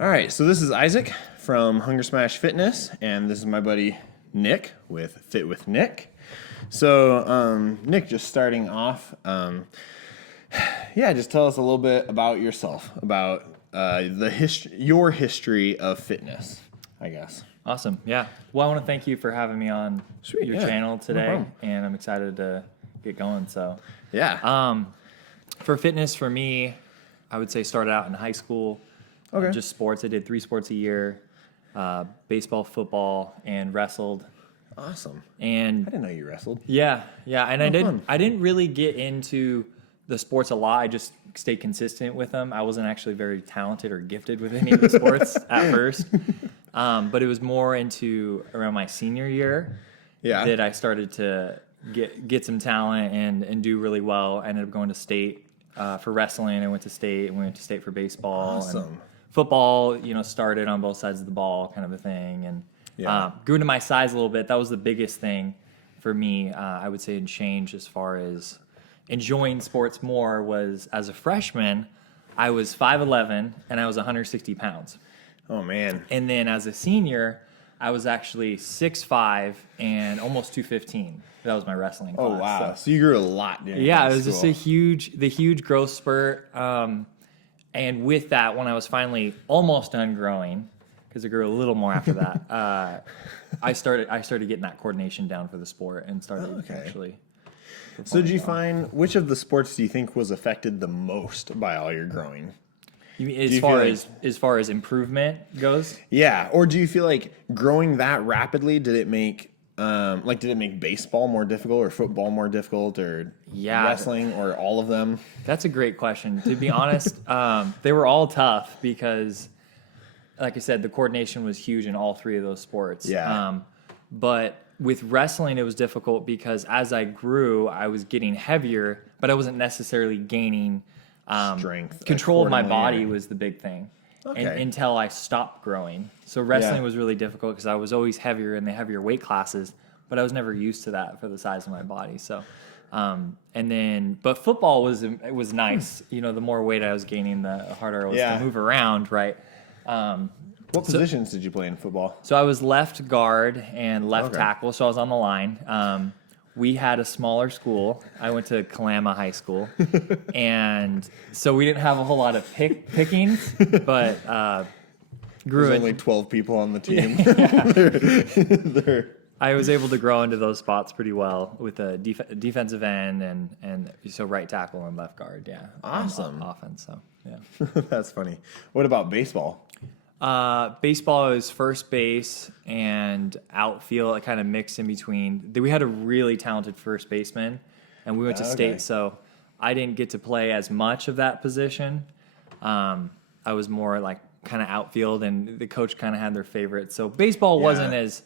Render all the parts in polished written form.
All right, so this is Isaac from Hunger Smash Fitness, and this is my buddy Nick with Fit with Nick. So, Nick, just starting off, just tell us a little bit about yourself, about your history of fitness, I guess. Awesome. Yeah. Well, I want to thank you for having me on your channel today, and I'm excited to get going. So, for fitness, for me, I would say started out in high school. Okay. Just sports. I did 3 sports a year, baseball, football, and wrestled. Awesome. And I didn't know you wrestled. Yeah. And I didn't really get into the sports a lot. I just stayed consistent with them. I wasn't actually very talented or gifted with any of the sports at first. But it was more into around my senior year that I started to get some talent and do really well. I ended up going to state for wrestling. I went to state, and we went to state for baseball. Awesome. And football, started on both sides of the ball kind of a thing. And grew into my size a little bit. That was the biggest thing for me, I would say, in change as far as enjoying sports more was as a freshman, I was 5'11", and I was 160 pounds. Oh, man. And then as a senior, I was actually 6'5" and almost 215. That was my wrestling class. Oh, wow. So you grew a lot during it was just the huge growth spurt. And with that, when I was finally almost done growing, because it grew a little more after that, I started getting that coordination down for the sport and started actually. So did you find, which of the sports do you think was affected the most by all your growing? You mean as far as improvement goes? Yeah. Or do you feel like growing that rapidly, did it make baseball more difficult or football more difficult or wrestling or all of them? That's a great question. To be honest, they were all tough because, like I said, the coordination was huge in all 3 of those sports. Yeah. But with wrestling, it was difficult because as I grew, I was getting heavier, but I wasn't necessarily gaining strength. Control of my body was the big thing. Okay. Until I stopped growing. So wrestling was really difficult because I was always heavier in the heavier weight classes, but I was never used to that for the size of my body. So, but football was nice. The more weight I was gaining, the harder it was to move around, right? What positions did you play in football? So I was left guard and left tackle, so I was on the line. We had a smaller school. I went to Kalama High School, and so we didn't have a whole lot of pickings, but There's only 12 people on the team. I was able to grow into those spots pretty well with a defensive end and so right tackle and left guard. Yeah, awesome offense. So yeah, that's funny. What about baseball? Baseball is first base and outfield. It kind of mixed in between. We had a really talented first baseman, and we went to state, so I didn't get to play as much of that position. I was more like kind of outfield, and the coach kind of had their favorite. So baseball wasn't as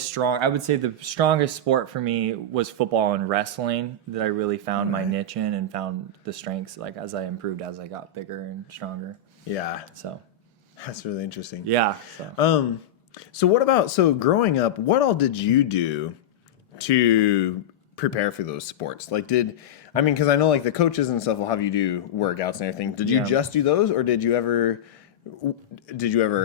strong. I would say the strongest sport for me was football and wrestling that I really found my niche in and found the strengths like as I improved, as I got bigger and stronger. Yeah. So. That's really interesting. Yeah. So growing up, what all did you do to prepare for those sports? Because I know like the coaches and stuff will have you do workouts and everything. Did you just do those, or did you ever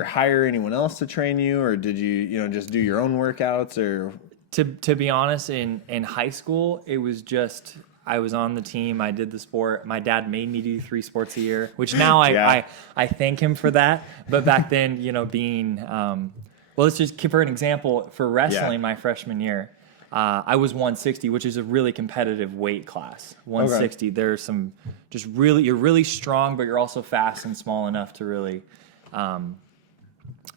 hire anyone else to train you, or did you just do your own workouts? Or to be honest, in high school, it was just. I was on the team. I did the sport. My dad made me do 3 sports a year, which now I thank him for that. But back then, being let's just give her an example. For wrestling, my freshman year, I was 160, which is a really competitive weight class. 160. There's some you're really strong, but you're also fast and small enough to really, I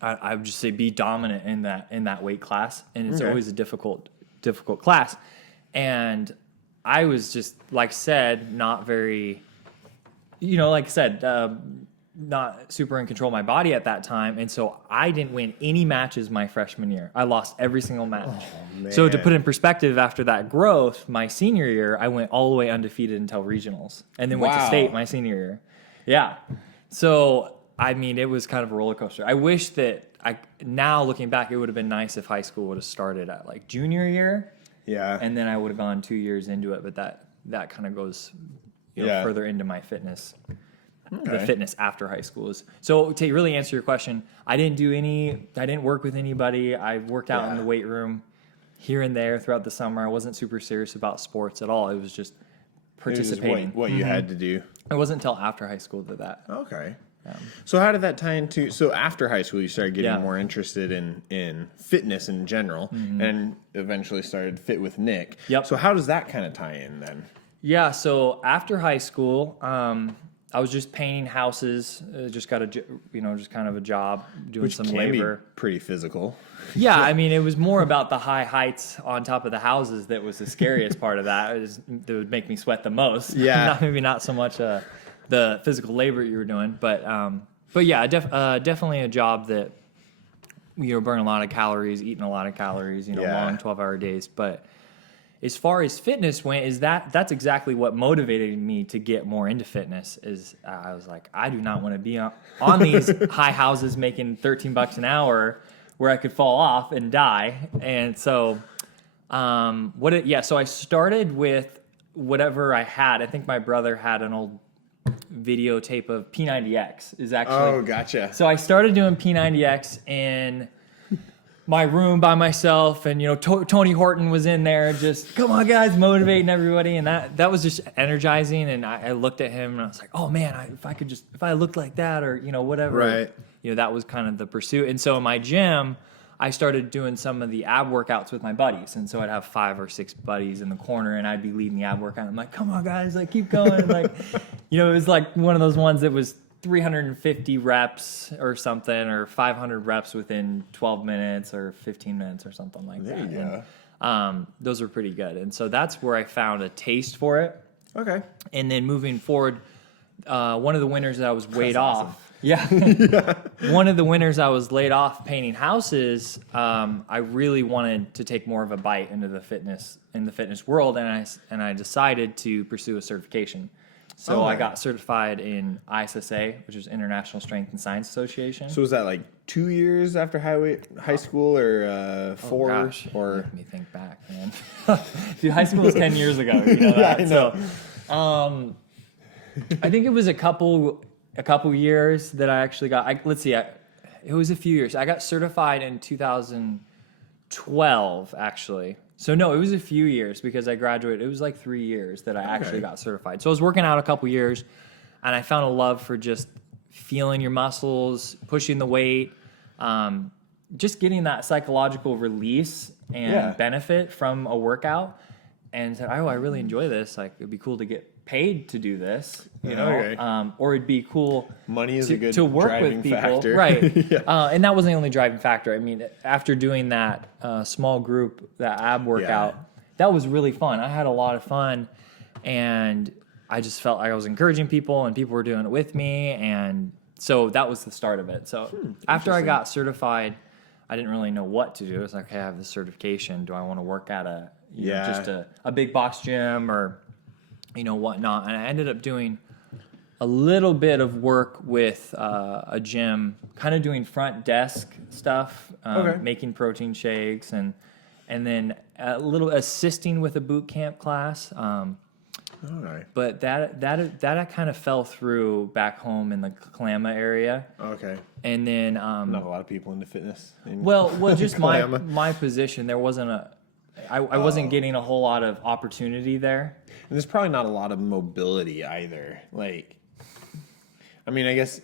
would just say, be dominant in that weight class. And it's always a difficult class. And I was just, like I said, not very, not super in control of my body at that time. And so I didn't win any matches my freshman year. I lost every single match. Oh, so to put in perspective, after that growth, my senior year, I went all the way undefeated until regionals and then went to state my senior year. Yeah. So, it was kind of a roller coaster. I wish that now looking back, it would have been nice if high school would have started at like junior year. Yeah. And then I would have gone 2 years into it, but that kind of goes further into my fitness the fitness after high school. So to really answer your question, I didn't work with anybody. I worked out in the weight room here and there throughout the summer. I wasn't super serious about sports at all. It was just participating. It was what you had to do. It wasn't until after high school that. Okay. So how did that tie into? So after high school, you started getting more interested in fitness in general, and eventually started Fit with Nick. Yep. So how does that kind of tie in then? Yeah. So after high school, I was just painting houses. Just got just kind of a job doing Which some can labor. be pretty physical. Yeah, I mean, it was more about the high heights on top of the houses that was the scariest part of that. That would make me sweat the most. Yeah. Maybe not so much the physical labor you were doing, but yeah, definitely a job that burn a lot of calories, eating a lot of calories, long 12-hour days. But as far as fitness went, that's exactly what motivated me to get more into fitness. I was like, I do not want to be on these high houses making $13 an hour where I could fall off and die. And so, so I started with whatever I had. I think my brother had an old videotape of P90X is actually. Oh, gotcha. So I started doing P90X in my room by myself, and Tony Horton was in there, just come on guys, motivating everybody, and that was just energizing. And I looked at him and I was like, oh man, if I looked like that, or whatever, right? That was kind of the pursuit. And so in my gym, I started doing some of the ab workouts with my buddies. And so I'd have 5 or 6 buddies in the corner, and I'd be leading the ab workout. I'm like, come on, guys, like, keep going. Like, it was like one of those ones that was 350 reps or something, or 500 reps within 12 minutes or 15 minutes or something like that. There you go. And, those were pretty good. And so that's where I found a taste for it. Okay. And then moving forward, one of the winters that I was laid off. Awesome. Yeah. One of the winters I was laid off painting houses, I really wanted to take more of a bite into the fitness world, and I decided to pursue a certification. So I got certified in ISSA, which is International Strength and Science Association. So was that like 2 years after high school, or 4? Gosh, or let me think back, man. Dude, high school was 10 years ago. You know that. I know. So, I think it was a couple years that I actually got. It was a few years. I got certified in 2012, actually. So no, it was a few years because I graduated. It was like 3 years that I actually got certified. So I was working out a couple years, and I found a love for just feeling your muscles, pushing the weight, just getting that psychological release and benefit from a workout. And said, oh, I really enjoy this. Like, it'd be cool to get paid to do this, or it'd be cool. Money is to, a good to work driving with people, factor. right? And that wasn't the only driving factor. I mean, after doing that small group, that ab workout, that was really fun. I had a lot of fun, and I just felt like I was encouraging people, and people were doing it with me, and so that was the start of it. So after I got certified, I didn't really know what to do. It was like, hey, I have this certification. Do I want to work at a big box gym or whatnot? And I ended up doing a little bit of work with a gym, kind of doing front desk stuff, making protein shakes, and then a little assisting with a boot camp class. But that kind of fell through back home in the Kalama area. Okay. And then not a lot of people into fitness. Just my position, there wasn't I wasn't getting a whole lot of opportunity there. And there's probably not a lot of mobility either. Like, I mean, I guess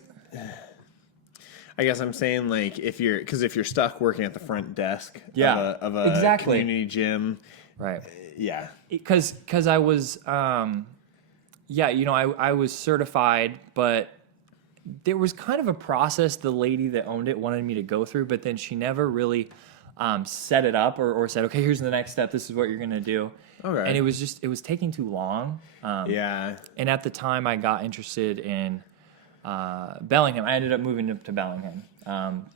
I'm saying, like, if you're stuck working at the front desk of a community gym, right? Yeah, because I was I was certified, but there was kind of a process the lady that owned it wanted me to go through, but then she never really set it up or said, okay, here's the next step. This is what you're going to do. Okay. And it was taking too long. And at the time I got interested in Bellingham. I ended up moving to Bellingham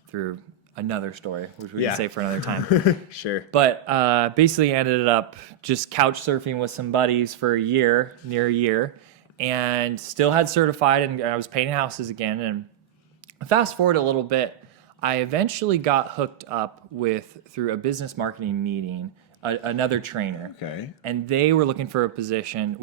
through another story, which we can say for another time. Sure. But basically ended up just couch surfing with some buddies for near a year, and still had certified, and I was painting houses again. And fast forward a little bit, I eventually got hooked up through a business marketing meeting, another trainer. Okay. And they were looking for a position,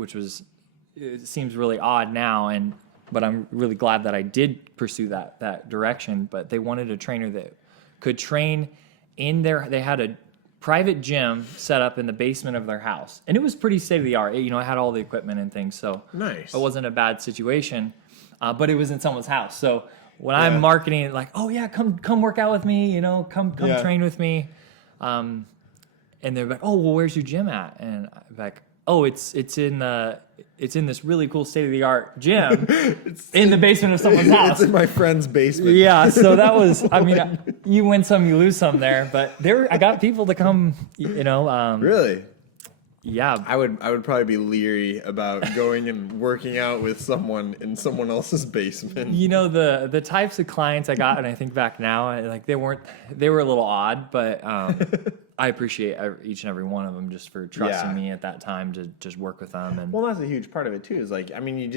it seems really odd now. And but I'm really glad that I did pursue that direction. But they wanted a trainer that could train in they had a private gym set up in the basement of their house. And it was pretty state of the art. You know, I had all the equipment and things. So nice. It wasn't a bad situation, but it was in someone's house. So when I'm marketing, like, oh yeah, come work out with me, you know, come train with me. And they're like, oh, well, where's your gym at? And I'm like, oh, it's in this really cool state of the art gym in the basement of someone's house. It's in my friend's basement. Yeah, so that was, I mean, you win some, you lose some there, but I got people to come, you know. Really? Yeah. I would probably be leery about going and working out with someone in someone else's basement. You know, the types of clients I got, and I think back now, like they were a little odd, but I appreciate each and every one of them just for trusting me at that time to just work with them. And well, that's a huge part of it too. Is like, I mean,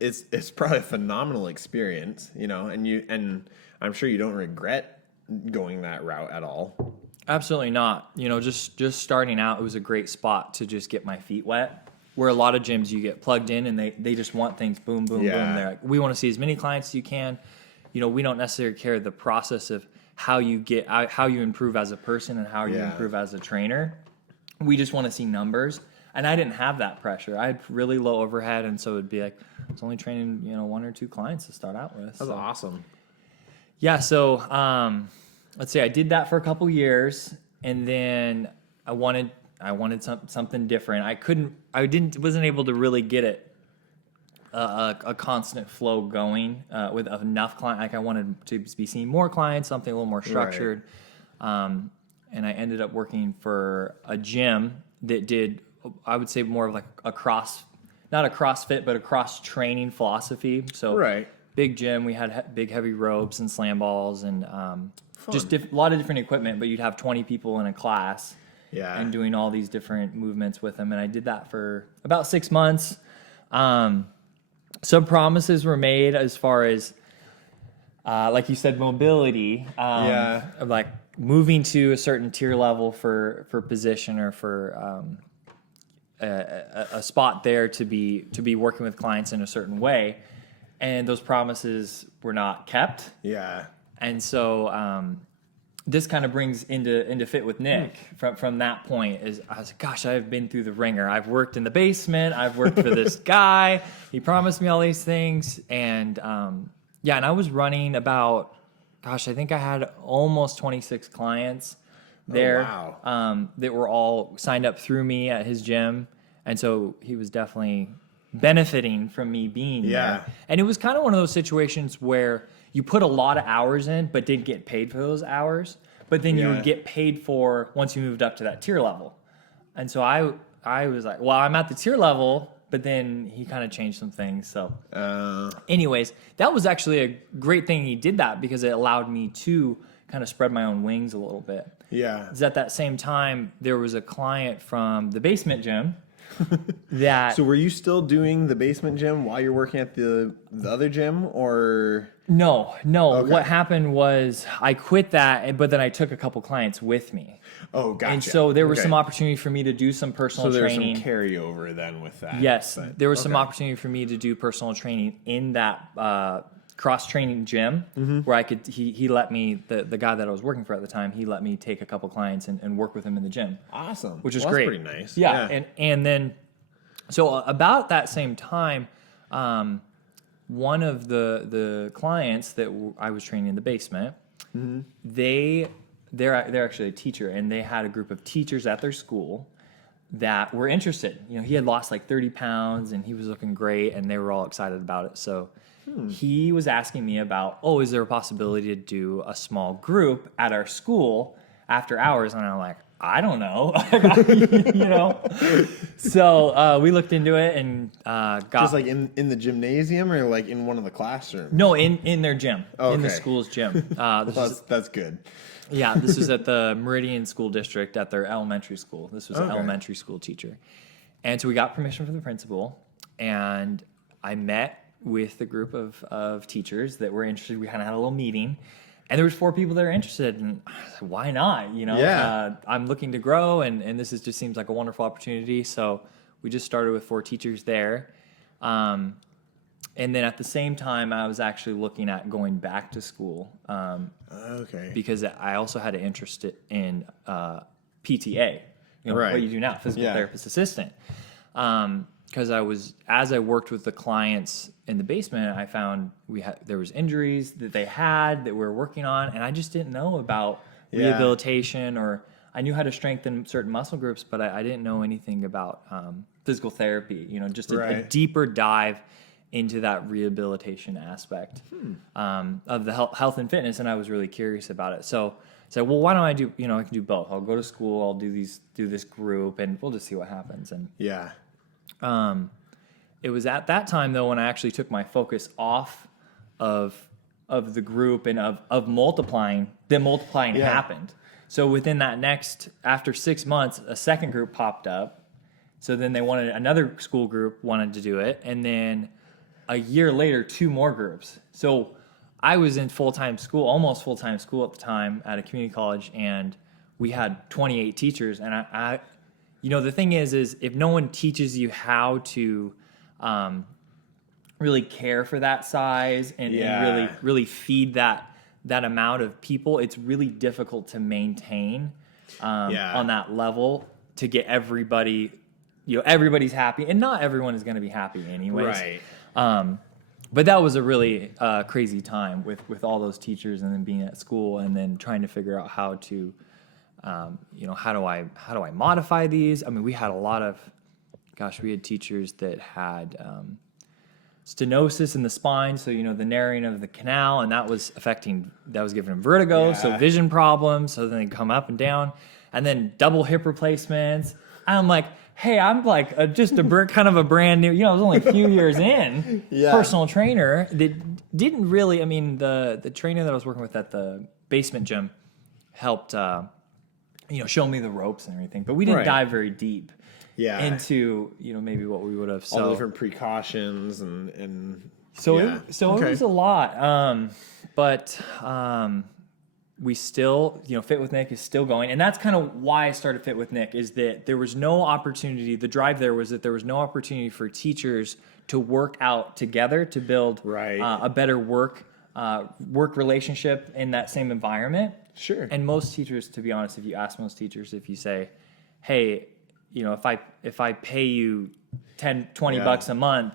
it's probably a phenomenal experience, you know, and I'm sure you don't regret going that route at all. Absolutely not. You know, just starting out, it was a great spot to just get my feet wet. Where a lot of gyms, you get plugged in and they just want things boom, boom, boom. They're like, we want to see as many clients as you can. You know, we don't necessarily care the process of how you improve as a person and how you improve as a trainer. We just want to see numbers. And I didn't have that pressure. I had really low overhead, and so it'd be like I was only training, you know, 1 or 2 clients to start out with. That's awesome. Yeah, so let's say I did that for a couple years, and then I wanted something different. Wasn't able to really get it a constant flow going with enough clients. Like I wanted to be seeing more clients, something a little more structured. Right. And I ended up working for a gym that did, I would say, more of like not a CrossFit, but a cross training philosophy. So big gym. We had big heavy ropes and slam balls and just a lot of different equipment, but you'd have 20 people in a class and doing all these different movements with them. And I did that for about 6 months. Some promises were made as far as, like you said, mobility, of like moving to a certain tier level for position or for a spot there to be working with clients in a certain way. And those promises were not kept. Yeah. And so this kind of brings into fit with Nick from that point. Is I was like, gosh, I've been through the ringer. I've worked in the basement. I've worked for this guy. He promised me all these things. And and I was running about, gosh, I think I had almost 26 clients there. Oh, wow. That were all signed up through me at his gym. And so he was definitely benefiting from me being there. And it was kind of one of those situations where you put a lot of hours in, but didn't get paid for those hours. But then you would get paid for once you moved up to that tier level. And so I was like, well, I'm at the tier level, but then he kind of changed some things. So anyways, that was actually a great thing he did that because it allowed me to kind of spread my own wings a little bit. Yeah. Because at that same time, there was a client from the basement gym So were you still doing the basement gym while you're working at the other gym, or no? Okay. What happened was I quit that, but then I took a couple clients with me. Oh, gotcha. And so there was some opportunity for me to do some personal training. So there was some carryover then with that. Yes, there was some opportunity for me to do personal training in that cross training gym where I could. He let me, the guy that I was working for at the time, he let me take a couple clients and work with him in the gym. Awesome, which is great. That's pretty nice. Yeah. And then so about that same time, one of the clients that I was training in the basement, they're actually a teacher, and they had a group of teachers at their school that were interested. You know, he had lost like 30 pounds, and he was looking great, and they were all excited about it. So he was asking me about, is there a possibility to do a small group at our school after hours? And I'm like, I don't know, you know. So we looked into it and got just like in the gymnasium or like in one of the classrooms. No, in their gym, in the school's gym. That's good. Yeah, this was at the Meridian School District at their elementary school. This was an elementary school teacher, and so we got permission from the principal, and I met with the group of teachers that were interested. We kind of had a little meeting. And there was 4 people that are interested, and I was like, why not? You know, I'm looking to grow, and this just seems like a wonderful opportunity. So we just started with 4 teachers there, and And then at the same time, I was actually looking at going back to school. Okay. Because I also had an interest in PTA, what you do now, physical therapist assistant. Because as I worked with the clients in the basement, I found there was injuries that they had that we were working on, and I just didn't know about rehabilitation, or I knew how to strengthen certain muscle groups, but I didn't know anything about physical therapy. Just a deeper dive into that rehabilitation aspect of the health and fitness, and I was really curious about it. So well, why don't I do? I can do both. I'll go to school. I'll do this group, and we'll just see what happens. And it was at that time though when I actually took my focus off of the group and of multiplying. Then multiplying happened. So within that after 6 months, a second group popped up. So then another school group wanted to do it, and then a year later, 2 more groups. So I was in full-time school, almost full-time school at the time at a community college, and we had 28 teachers. And I the thing is if no one teaches you how to really care for that size and really feed that amount of people, it's really difficult to maintain on that level to get everybody, everybody's happy, and not everyone is going to be happy anyways. Right. But that was a really crazy time with all those teachers, and then being at school, and then trying to figure out how to, how do I modify these? I mean, we had we had teachers that had stenosis in the spine, so the narrowing of the canal, and that was giving them vertigo, so vision problems. So then they come up and down, and then double hip replacements. I'm like, hey, I'm like just kind of a brand new, I was only a few years in, personal trainer that didn't really, the trainer that I was working with at the basement gym helped, show me the ropes and everything, but we didn't dive very deep into, maybe what we would have. All the different precautions and it was a lot. But we still, Fit with Nick is still going. And that's kind of why I started Fit with Nick, is that there was no opportunity. The drive there was that there was no opportunity for teachers to work out together to build a better work relationship in that same environment. Sure. And most teachers, to be honest, if you ask most teachers, if you say, hey, if I pay you $20 a month,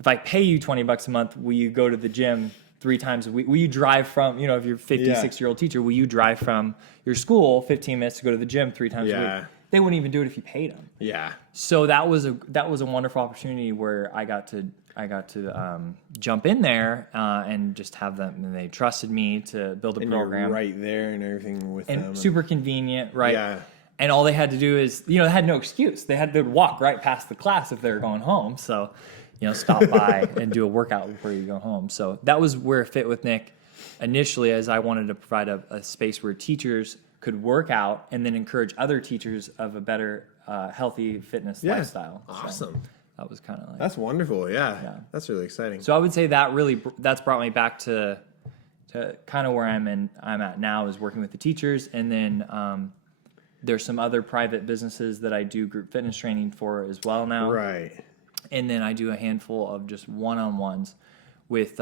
if I pay you $20 a month, will you go to the gym 3 times a week? Will you drive from, if you're a 56-year-old teacher, will you drive from your school 15 minutes to go to the gym 3 times a week? They wouldn't even do it if you paid them. Yeah. So that was a wonderful opportunity where I got to jump in there and just have them, and they trusted me to build a program. You're right there and everything with them. And super convenient, right? Yeah. And all they had to do is, they had no excuse. They had to walk right past the class if they were going home. So, stop by and do a workout before you go home. So that was where Fit with Nick initially, as I wanted to provide a space where teachers could work out and then encourage other teachers of a better, healthy fitness lifestyle. Awesome. So that was kind of like... That's wonderful. Yeah. That's really exciting. So I would say that's brought me back to kind of where I'm at now, is working with the teachers. And then there's some other private businesses that I do group fitness training for as well now. Right. And then I do a handful of just one-on-ones with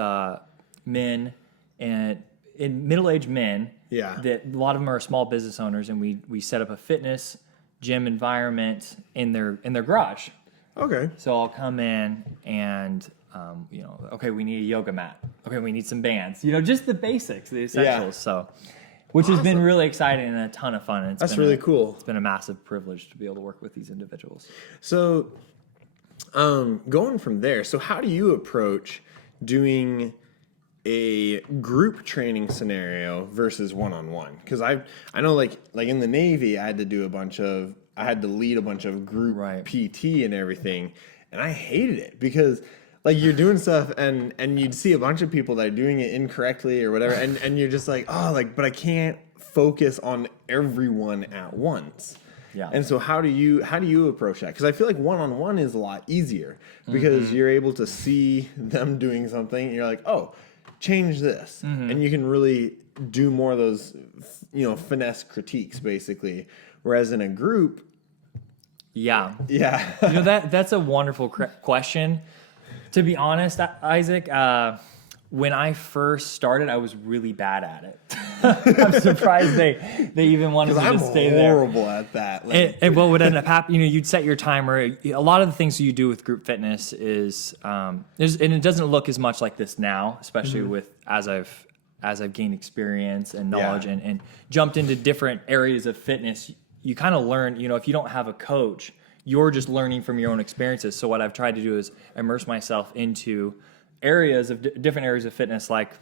men and middle-aged men. Yeah. That a lot of them are small business owners, and we set up a fitness gym environment in their garage. Okay. So I'll come in and okay, we need a yoga mat. Okay, we need some bands. Just the basics, the essentials. So, which has been really exciting and a ton of fun. That's really cool. It's been a massive privilege to be able to work with these individuals. So, going from there, so how do you approach doing a group training scenario versus one-on-one? Because I know like in the Navy, I had to lead a bunch of group PT and everything, and I hated it because like you're doing stuff and you'd see a bunch of people that are doing it incorrectly or whatever, and you're just like, but I can't focus on everyone at once. Yeah. And so how do you approach that? Because I feel like one-on-one is a lot easier because you're able to see them doing something and you're like, oh, change this. And you can really do more of those, finesse critiques basically. Whereas in a group. Yeah. That's a wonderful question. To be honest, Isaac, when I first started, I was really bad at it. I'm surprised they even wanted me to stay there. I'm horrible at that. Like, And what would end up happening, you'd set your timer. A lot of the things you do with group fitness is, and it doesn't look as much like this now, especially with as I've gained experience and knowledge and jumped into different areas of fitness. You kind of learn, if you don't have a coach, you're just learning from your own experiences. So what I've tried to do is immerse myself into areas of different areas of fitness, like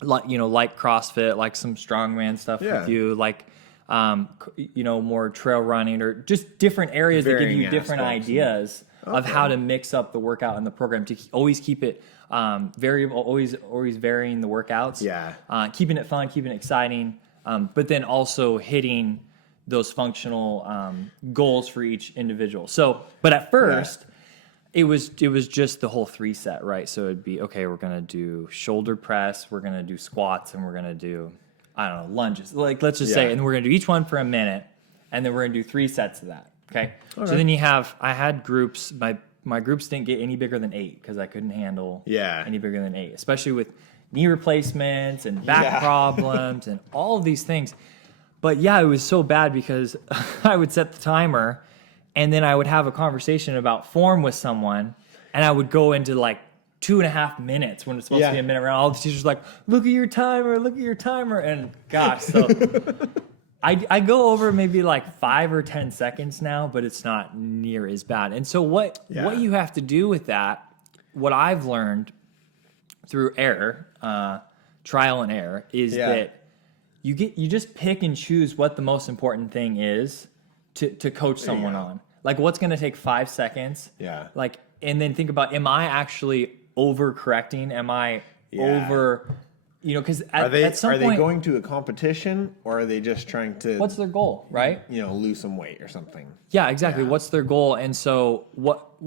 CrossFit, like some strongman stuff with you, like more trail running, or just different areas that give you different ideas of how to mix up the workout and the program to always keep it variable, always varying the workouts, keeping it fun, keeping it exciting, but then also hitting those functional goals for each individual. So, but at first. It was just the whole 3-set, right? So it'd be, okay, we're going to do shoulder press, we're going to do squats, and we're going to do, lunges. Like, let's just say, and we're going to do each one for a minute, and then we're going to do 3 sets of that, okay? So then I had groups, my groups didn't get any bigger than 8 because I couldn't handle any bigger than 8, especially with knee replacements and back problems and all of these things. But it was so bad because I would set the timer, and then I would have a conversation about form with someone, and I would go into like 2.5 minutes when it's supposed to be a minute round. All the teachers were like, look at your timer. And gosh, so I go over maybe like 5 or 10 seconds now, but it's not near as bad. And so what you have to do with that, what I've learned through trial and error, is that you just pick and choose what the most important thing is to coach someone on. Like, what's going to take 5 seconds? Like, and then think about, am I actually overcorrecting? Am I over, because at some point. Are they going to a competition, or are they just trying to. What's their goal, right? Lose some weight or something. Yeah, exactly. Yeah. What's their goal? And so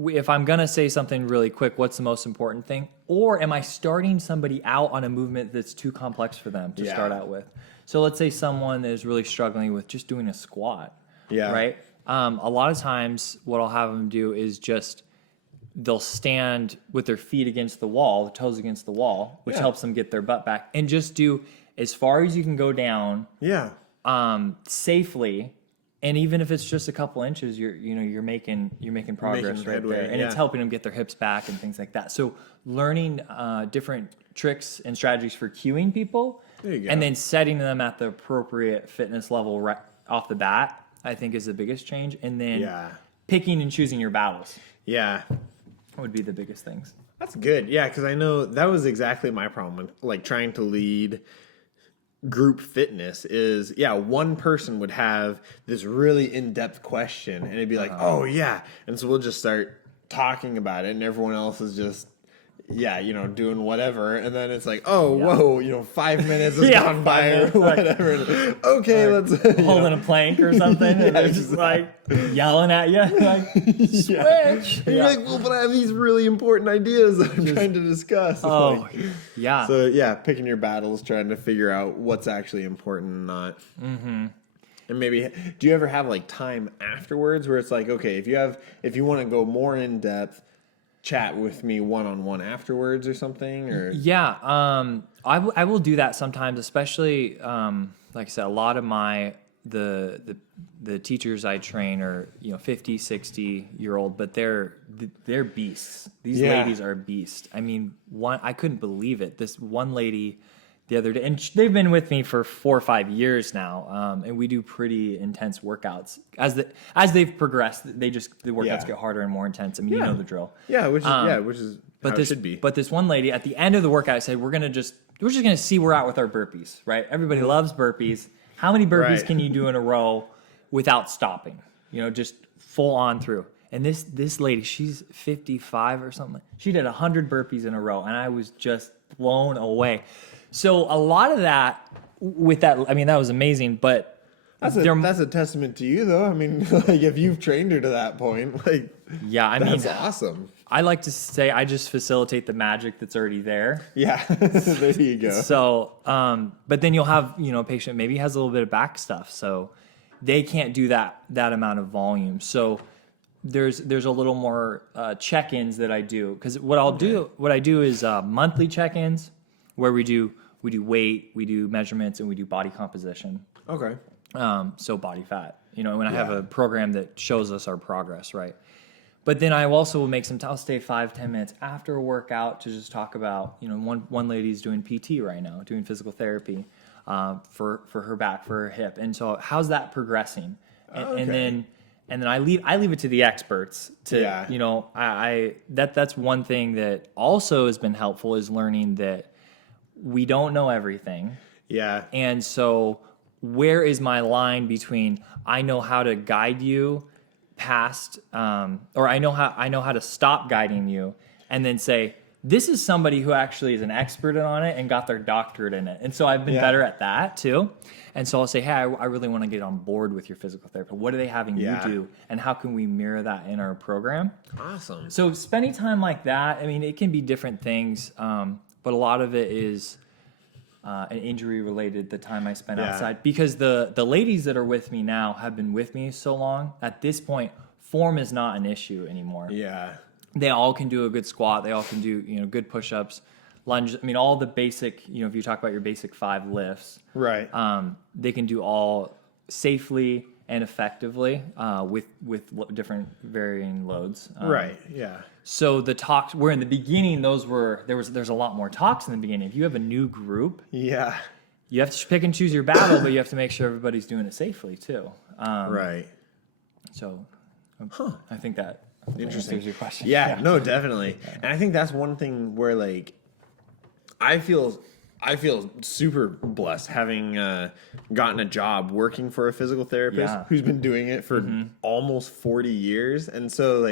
if I'm going to say something really quick, what's the most important thing? Or am I starting somebody out on a movement that's too complex for them to start out with? So let's say someone is really struggling with just doing a squat. Right? A lot of times what I'll have them do is they'll stand with their feet against the wall, the toes against the wall, which helps them get their butt back, and just do as far as you can go down safely. And even if it's just a couple inches, you're making progress right there. And it's helping them get their hips back and things like that. So learning different tricks and strategies for cueing people, and then setting them at the appropriate fitness level right off the bat, I think is the biggest change. And then picking and choosing your battles. Would be the biggest things. That's good. Yeah, because I know that was exactly my problem with, like, trying to lead group fitness is, one person would have this really in-depth question, and it'd be like, and so we'll just start talking about it, and everyone else is just doing whatever, and then it's like, 5 minutes has gone by or whatever. Okay, let's holding a plank or something, and they're just like yelling at you, like, switch. And you're like, well, but I have these really important ideas that I'm trying to discuss. So picking your battles, trying to figure out what's actually important and not. Mm-hmm. And maybe, do you ever have like time afterwards where it's like, okay, if you want to go more in depth, chat with me one-on-one afterwards or something? Or I will do that sometimes, especially like I said, a lot of the teachers I train are 50, 60-year-old, but they're beasts. These ladies are beasts. I mean, I couldn't believe it. This one lady the other day, and they've been with me for 4 or 5 years now, and we do pretty intense workouts. As they've progressed, the workouts get harder and more intense. I mean, you know the drill. Which is how it should be. But this one lady at the end of the workout said, we're just gonna see where we're at with our burpees, right? Everybody loves burpees. How many burpees can you do in a row without stopping? Just full on through. And this lady, she's 55 or something. She did 100 burpees in a row, and I was just blown away. So a lot of that, with that, I mean, that was amazing, but that's a testament to you, though. I mean, like, if you've trained her to that point, like, that's awesome. I like to say I just facilitate the magic that's already there. Yeah, there you go. So, but then you'll have, a patient maybe has a little bit of back stuff, so they can't do that amount of volume. So there's a little more check-ins that I do, because what I do is monthly check-ins where we do weight, we do measurements, and we do body composition. Okay. So body fat, when I have a program that shows us our progress, right? But then I also will make I'll stay 5-10 minutes after a workout to just talk about, one lady's doing PT right now, doing physical therapy for her back, for her hip. And so how's that progressing? And then I leave it to the experts to, that's one thing that also has been helpful, is learning that we don't know everything. Yeah. And so where is my line between I know how to guide you past, or I know how to stop guiding you, and then say, this is somebody who actually is an expert on it and got their doctorate in it. And so I've been better at that too. And so I'll say, hey, I really want to get on board with your physical therapy. What are they having you do? And how can we mirror that in our program? Awesome. So spending time like that, I mean, it can be different things, but a lot of it is an injury related, the time I spent outside. Because the ladies that are with me now have been with me so long, at this point, form is not an issue anymore. Yeah. They all can do a good squat. They all can do, good push-ups, lunges. I mean, all the basic, if you talk about your basic 5 lifts. Right. They can do all safely and effectively with different varying loads. Right, yeah. So the talks, where in the beginning, there's a lot more talks in the beginning. If you have a new group, you have to pick and choose your battle, but you have to make sure everybody's doing it safely too. Right. So I think that answers your question. Yeah, no, definitely. And I think that's one thing where, like, I feel super blessed having gotten a job working for a physical therapist who's been doing it for almost 40 years. And so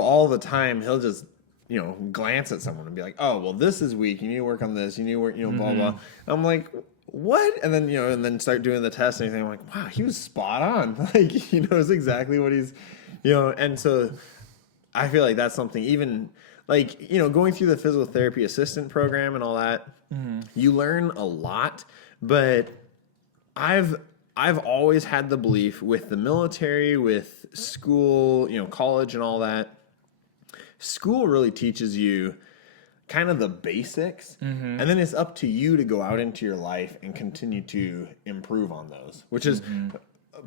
all the time he'll just, glance at someone and be like, oh, well, this is weak. You need to work on this. You need to work, blah, blah. I'm like, what? And then, and then start doing the test and everything. I'm like, wow, he was spot on. Like, he knows exactly what he's, and so I feel like that's something, even like, going through the physical therapy assistant program and all that, you learn a lot, but I've always had the belief with the military, with school, college and all that, school really teaches you kind of the basics, and then it's up to you to go out into your life and continue to improve on those, which is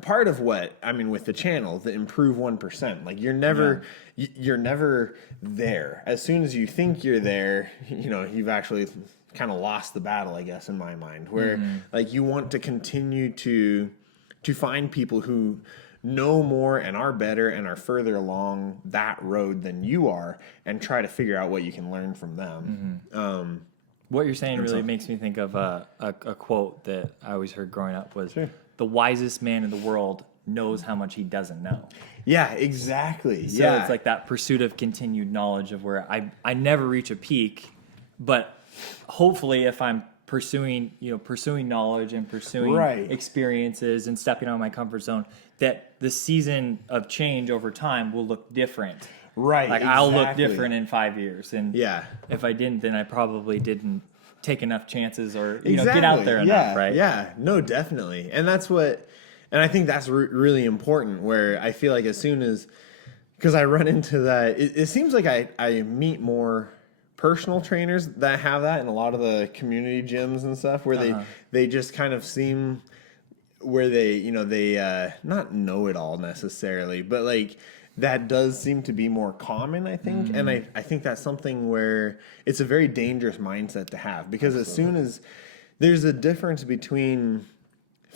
part of what I mean with the channel, the improve 1%. Like, you're never there. As soon as you think you're there, you've actually kind of lost the battle, I guess, in my mind, where like you want to continue to find people who know more and are better and are further along that road than you are, and try to figure out what you can learn from them. What you're saying really makes me think of a quote that I always heard growing up was, the wisest man in the world knows how much he doesn't know. Yeah, exactly. So it's like that pursuit of continued knowledge of where I never reach a peak, but hopefully if I'm pursuing knowledge and pursuing experiences and stepping out of my comfort zone, that the season of change over time will look different. Right. Like, I'll look different in 5 years. And if I didn't, then I probably didn't take enough chances or get out there enough, right? Yeah, no, definitely. And that's what, and I think that's really important, where I feel like as soon as, because I run into that, it seems like I meet more personal trainers that have that in a lot of the community gyms and stuff, where they just kind of seem, where they, they not know it all necessarily, but like, that does seem to be more common, I think. And I think that's something where it's a very dangerous mindset to have, because as soon as there's a difference between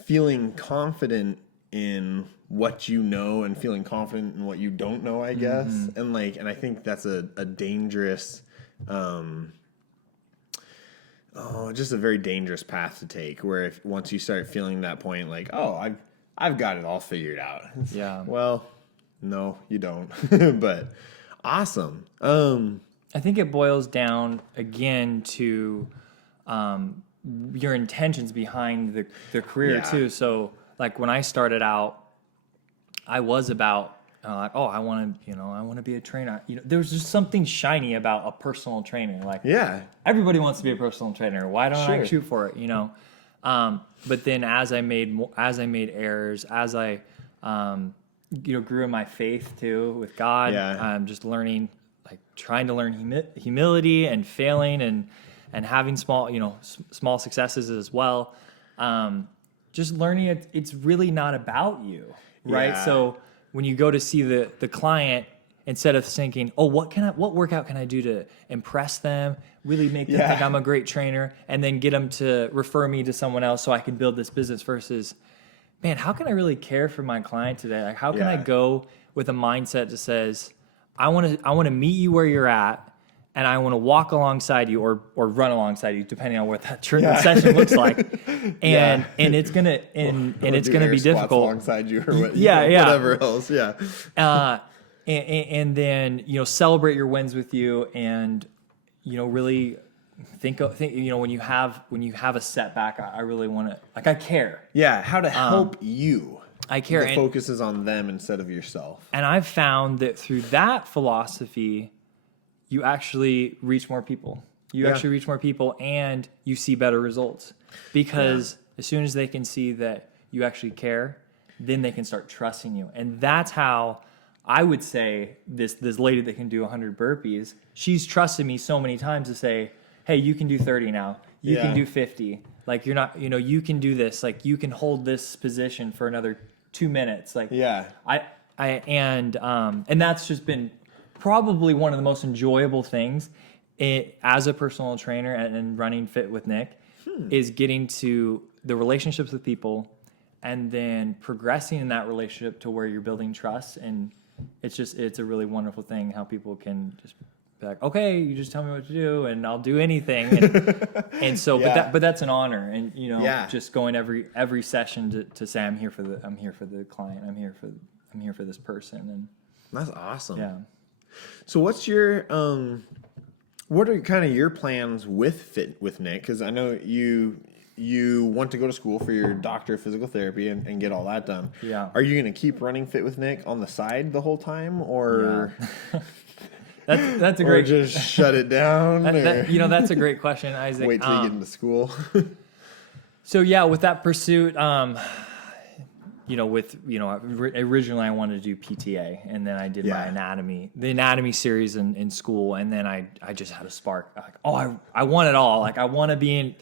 feeling confident in what you know and feeling confident in what you don't know, I guess. And I think that's a dangerous, just a very dangerous path to take, where once you start feeling that point, like, oh, I've got it all figured out. Yeah. Well, no, you don't. But awesome. I think it boils down again to your intentions behind the career too. So like when I started out, I was about I want to be a trainer. There was just something shiny about a personal trainer. Like, everybody wants to be a personal trainer. Why don't I shoot for it? But then as I made errors, as I grew in my faith too with God. Yeah. Just learning, like trying to learn humility and failing and having small successes as well. Just learning it's really not about you, right? Yeah. So when you go to see the client, instead of thinking, oh, what workout can I do to impress them, really make them think I'm a great trainer, and then get them to refer me to someone else so I can build this business, versus, man, how can I really care for my client today? Like, how can I go with a mindset that says, I want to meet you where you're at, and I want to walk alongside you or run alongside you, depending on what that session looks like. And it's gonna be difficult alongside you or what, whatever else. And then celebrate your wins with you, and really think when you have a setback, I really want to, like, I care. Yeah, how to help you. I care. The focus is on them instead of yourself. And I've found that through that philosophy, you actually reach more people. You actually reach more people, and you see better results, because as soon as they can see that you actually care, then they can start trusting you. And that's how I would say this lady that can do 100 burpees, she's trusted me so many times to say, hey, you can do 30 now. You can do 50. Like, you're not, you can do this. Like, you can hold this position for another 2 minutes. Like, and that's just been probably one of the most enjoyable things as a personal trainer and running Fit with Nick, is getting to the relationships with people, and then progressing in that relationship to where you're building trust. And it's a really wonderful thing how people can just be like, okay, you just tell me what to do and I'll do anything. And so, but that's an honor. And, just going every session to say, I'm here for the client. I'm here for this person. And that's awesome. Yeah. So what's your, what are kind of your plans with Fit with Nick? Cause I know you want to go to school for your doctor of physical therapy and get all that done. Yeah. Are you going to keep running Fit with Nick on the side the whole time, or that's a great, or just shut it down? That's a great question, Isaac. Wait till you get into school. So with that pursuit, originally I wanted to do PTA, and then I did the anatomy series in school, and then I just had a spark. Like, I want it all. Like, I want to be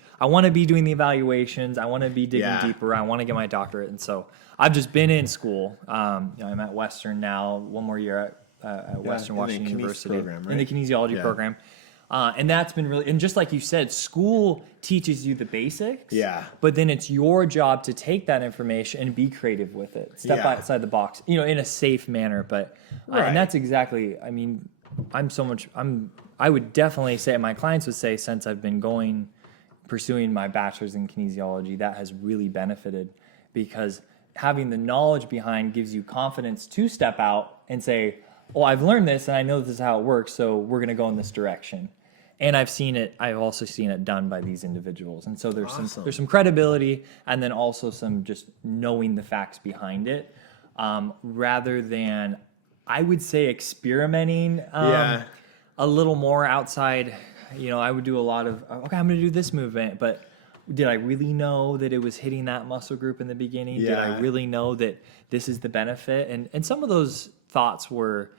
doing the evaluations. I want to be digging deeper. I want to get my doctorate. And so I've just been in school. I'm at Western now, one more year at Western Washington University program, right? In the kinesiology program. And that's been really, and just like you said, school teaches you the basics. Yeah. But then it's your job to take that information and be creative with it. Step outside the box, in a safe manner. But, and that's exactly, I would definitely say, my clients would say, since I've been pursuing my bachelor's in kinesiology, that has really benefited, because having the knowledge behind gives you confidence to step out and say, well, I've learned this and I know this is how it works, so we're going to go in this direction. And I've also seen it done by these individuals. And so there's some credibility, and then also some just knowing the facts behind it, rather than, I would say, experimenting a little more outside. I would do a lot of, okay, I'm going to do this movement, but did I really know that it was hitting that muscle group in the beginning? Yeah. Did I really know that this is the benefit? And some of those thoughts were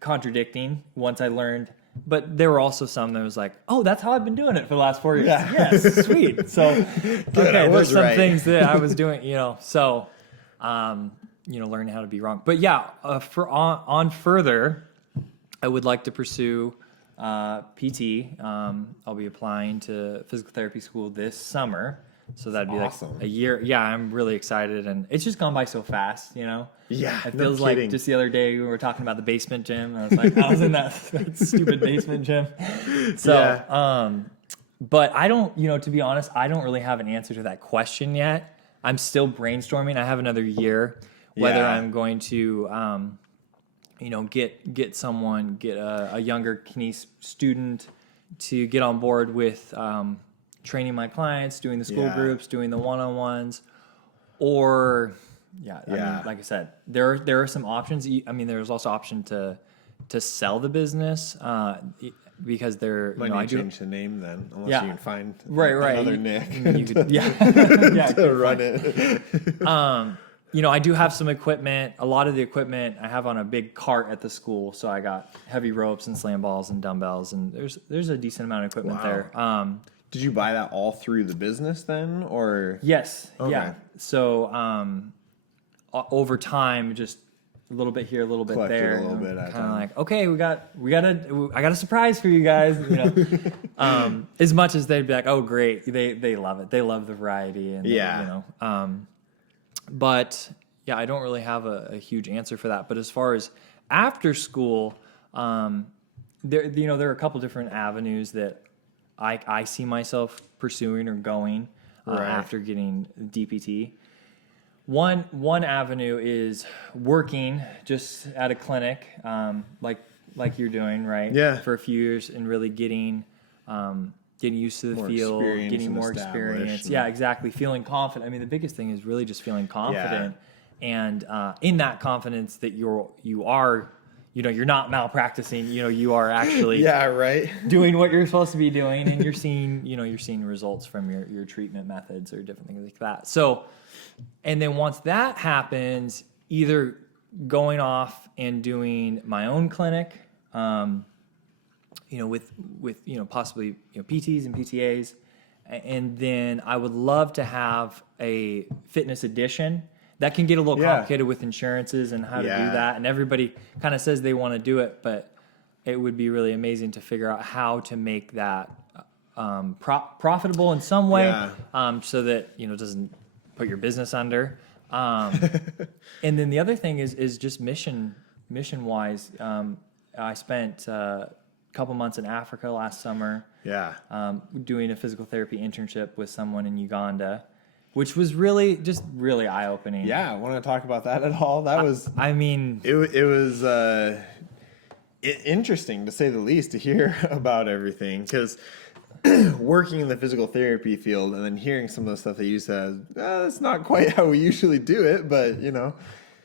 contradicting once I learned, but there were also some that was like, oh, that's how I've been doing it for the last 4 years. Yeah. Yes, sweet. So, okay, there's some things that I was doing, so, learning how to be wrong. But on further, I would like to pursue PT. I'll be applying to physical therapy school this summer. So that'd be awesome. Like a year. Yeah, I'm really excited, and it's just gone by so fast, Yeah, it feels like just the other day we were talking about the basement gym. And I was like, I was in that stupid basement gym. So, but I don't, to be honest, I don't really have an answer to that question yet. I'm still brainstorming. I have another year whether I'm going to, get a younger kines student to get on board with training my clients, doing the school groups, doing the one-on-ones, or I mean, like I said, there are some options. There's also option to sell the business because they're I change the name then, unless you can find another Nick to run it. I do have some equipment. A lot of the equipment I have on a big cart at the school. So I got heavy ropes and slam balls and dumbbells, and there's a decent amount of equipment there. Did you buy that all through the business then, or? Yes. Okay. Yeah. So over time, just a little bit here, a little bit Collected there. a little bit at a kind of time. like, okay, I got a surprise for you guys. As much as they'd be like, oh, great, they love it. They love the variety, and but yeah, I don't really have a huge answer for that. But as far as after school, there are a couple different avenues that I see myself pursuing or going after getting DPT. One avenue is working just at a clinic, like you're doing, right? Yeah. For a few years and really getting used to the field, getting more experience. Yeah, exactly. Feeling confident. I mean, the biggest thing is really just feeling confident, and in that confidence that you are. You're not malpracticing. You are actually doing what you're supposed to be doing, and you're seeing results from your treatment methods or different things like that. So, and then once that happens, either going off and doing my own clinic, with possibly PTs and PTAs, and then I would love to have a fitness edition. That can get a little complicated with insurances and how to do that. And everybody kind of says they want to do it, but it would be really amazing to figure out how to make that profitable in some way, so that it doesn't put your business under. And then the other thing is just mission wise. I spent a couple months in Africa last summer. Doing a physical therapy internship with someone in Uganda, which was really eye-opening. Yeah, want to talk about that at all? That was... I mean... It was interesting, to say the least, to hear about everything. Because working in the physical therapy field and then hearing some of the stuff that you said, that's not quite how we usually do it, but,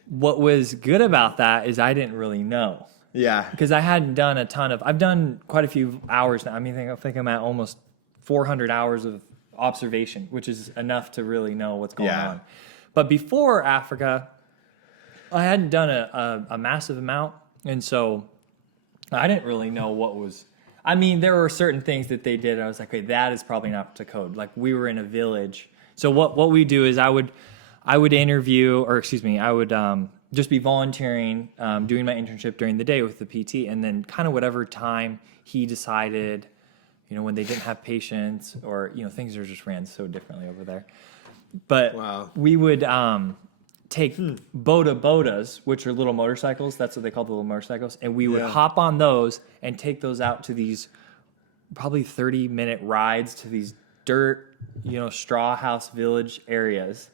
What was good about that is I didn't really know. Yeah. Because I hadn't done I've done quite a few hours now. I mean, I think I'm at almost 400 hours of observation, which is enough to really know what's going on. But before Africa, I hadn't done a massive amount, and so I didn't really know what was. I mean, there were certain things that they did. I was like, okay, that is probably not up to code. Like, we were in a village, so what we do is I would interview, or excuse me, I would just be volunteering, doing my internship during the day with the PT, and then kind of whatever time he decided. When they didn't have patients, or things are just ran so differently over there. But we would take bodas, which are little motorcycles. That's what they call the little motorcycles, and we would hop on those and take those out to these probably 30-minute rides to these dirt, straw house village areas,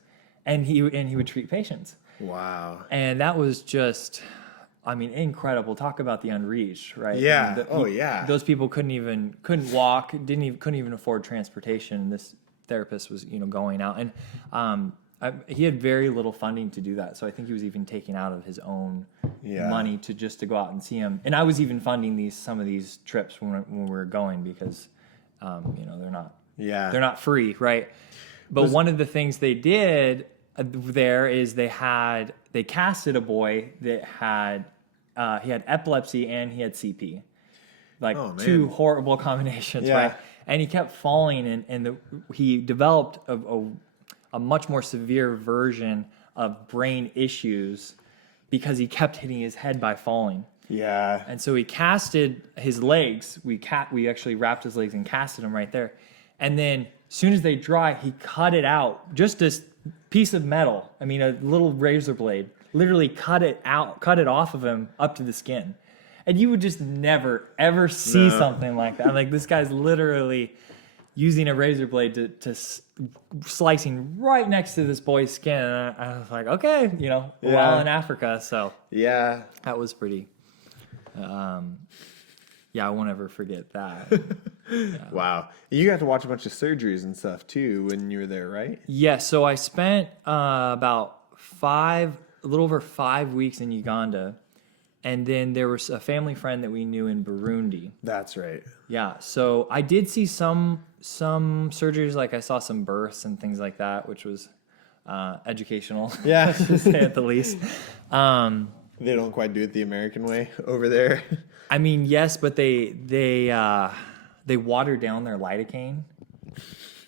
and he would treat patients. Wow! And that was just. I mean, incredible. Talk about the unreached, right? Yeah. I mean, those people couldn't walk, couldn't even afford transportation. This therapist was, going out, and he had very little funding to do that. So I think he was even taking out of his own money to go out and see him. And I was even funding some of these trips when we were going because, they're not free, right? But one of the things they did there is they casted a boy that had he had epilepsy and he had CP, two horrible combinations, right? And he kept falling, and he developed a much more severe version of brain issues because he kept hitting his head by falling. Yeah. And so he casted his legs. We actually wrapped his legs and casted them right there, and then as soon as they dry, he cut it out, just this piece of metal. I mean, a little razor blade. Literally cut it off of him up to the skin. And you would just never, ever see something like that. Like, this guy's literally using a razor blade to slicing right next to this boy's skin. And I was like, okay, while in Africa. So yeah, that was pretty. I won't ever forget that. Wow. You got to watch a bunch of surgeries and stuff too when you were there, right? Yeah. So I spent about a little over 5 weeks in Uganda. And then there was a family friend that we knew in Burundi. That's right. Yeah. So I did see some surgeries, like I saw some births and things like that, which was educational. Yeah. To say at the least. They don't quite do it the American way over there. I mean, yes, but they water down their lidocaine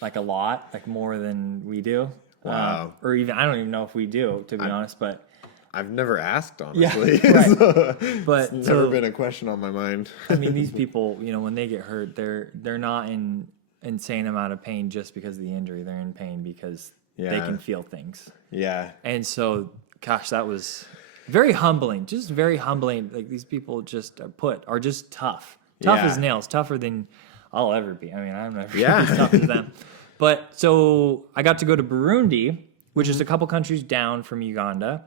like a lot, like more than we do. Wow. Or even I don't even know if we do, to be honest. But I've never asked, honestly. Yeah, right. So but it's never been a question on my mind. I mean, these people, when they get hurt, they're not in insane amount of pain just because of the injury. They're in pain because they can feel things. Yeah. And so, gosh, that was very humbling. Just very humbling. Like these people just are just tough. Tough as nails. Tougher than I'll ever be. I mean, I'm never as tough as them. But so I got to go to Burundi, which is a couple countries down from Uganda.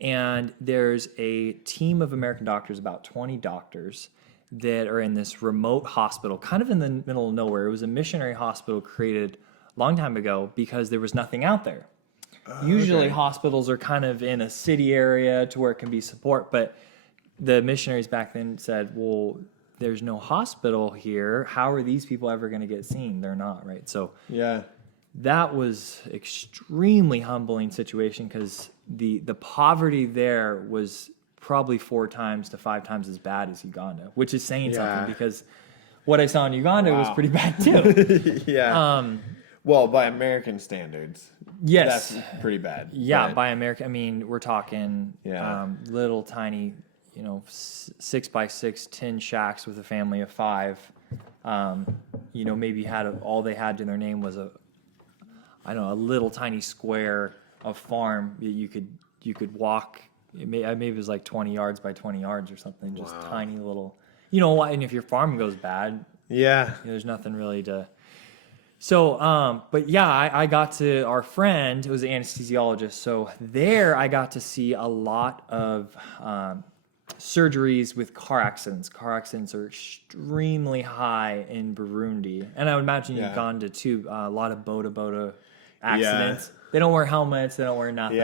And there's a team of American doctors, about 20 doctors, that are in this remote hospital, kind of in the middle of nowhere. It was a missionary hospital created a long time ago because there was nothing out there. Usually hospitals are kind of in a city area to where it can be support, but the missionaries back then said, well, there's no hospital here. How are these people ever going to get seen? They're not, right? So that was extremely humbling situation because the poverty there was probably 4 times to 5 times as bad as Uganda, which is saying something because what I saw in Uganda was pretty bad too. Well, by American standards, yes, that's pretty bad. Yeah, but by American, I mean we're talking little tiny, 6x6 tin shacks with a family of 5. Maybe all they had in their name was a little tiny square of farm that you could walk. Maybe it was like 20 yards by 20 yards or something. Just tiny little. And if your farm goes bad, there's nothing really to. So, but yeah, I got to our friend who was an anesthesiologist. So there, I got to see a lot of surgeries with car accidents. Car accidents are extremely high in Burundi, and I would imagine Uganda too. A lot of boda accidents. They don't wear helmets. They don't wear nothing.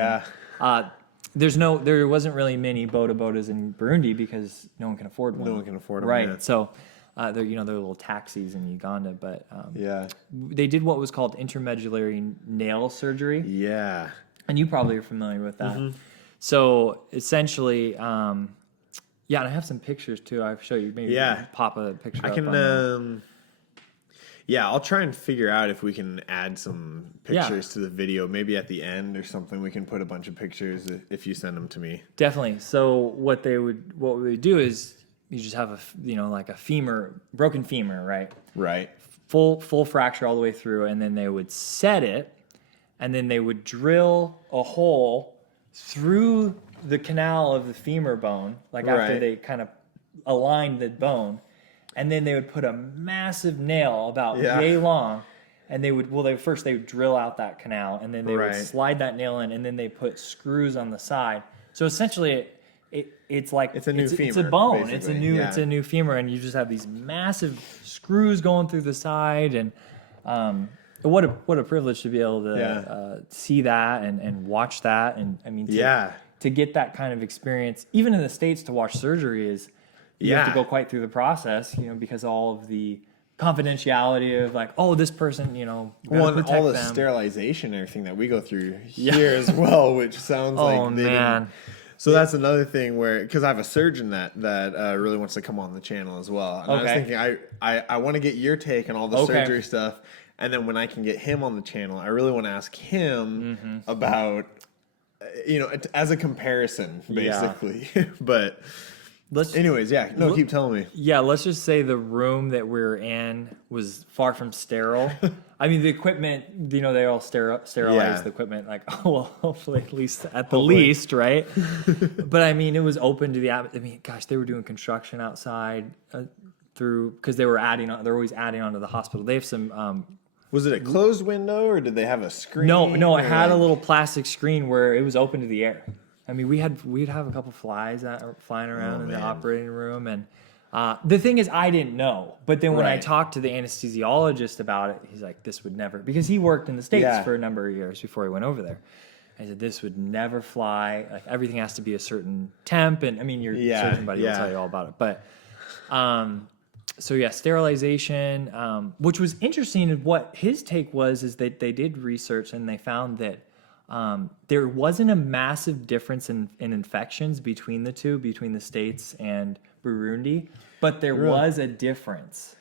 There wasn't really many bodas in Burundi because no one can afford one. No one can afford them. Right. Yeah. So they're little taxis in Uganda, but they did what was called intermedullary nail surgery. Yeah. And you probably are familiar with that. So essentially, and I have some pictures too. I'll show you. Maybe pop a picture. I can. I'll try and figure out if we can add some pictures to the video. Maybe at the end or something, we can put a bunch of pictures if you send them to me. Definitely. So what we would do is you just have like a broken femur, right? Right. Full fracture all the way through, and then they would set it, and then they would drill a hole through the canal of the femur bone, like after they kind of aligned the bone. And then they would put a massive nail about yay long, and they would drill out that canal, and then they would slide that nail in, and then they put screws on the side. So essentially, it's a new femur. It's a bone. Basically. It's a new femur, and you just have these massive screws going through the side, and what a privilege to be able to see that and watch that, and I mean to get that kind of experience, even in the States, to watch surgery is. You have to go quite through the process, because all of the confidentiality of like, oh, this person, all the sterilization and everything that we go through here as well, which sounds like they didn't. So that's another thing where, because I have a surgeon that really wants to come on the channel as well. And I was thinking, I want to get your take on all the surgery stuff, and then when I can get him on the channel, I really want to ask him about, as a comparison, basically, but. Keep telling me. Yeah, let's just say the room that we're in was far from sterile. I mean, the equipment, they all sterilize the equiment, like, hopefully at the least, right? But I mean, it was open to they were doing construction outside because they're always adding on to the hospital. They have some. Was it a closed window or did they have a screen? No, it had a little plastic screen where it was open to the air. I mean, we'd have a couple flies that are flying around in the operating room, and the thing is, I didn't know. But then when I talked to the anesthesiologist about it, he's like, "This would never," because he worked in the States for a number of years before he went over there. I said, "This would never fly. Like everything has to be a certain temp." And I mean, your surgeon buddy will tell you all about it. But sterilization, which was interesting. And what his take was is that they did research and they found that There wasn't a massive difference in infections between the two, between the States and Burundi, but there was a difference.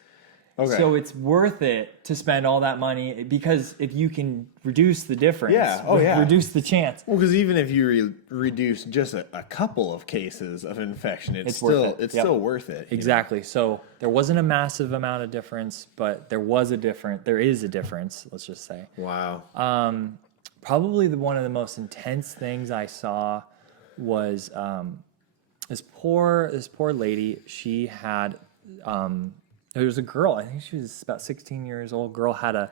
Okay. So it's worth it to spend all that money because if you can reduce the difference, reduce the chance. Well, because even if you reduce just a couple of cases of infection, it's still worth it. Exactly. So there wasn't a massive amount of difference, but there is a difference, let's just say. Wow. Probably one of the most intense things I saw was this poor lady. She had it was a girl. I think she was about 16 years old. Girl had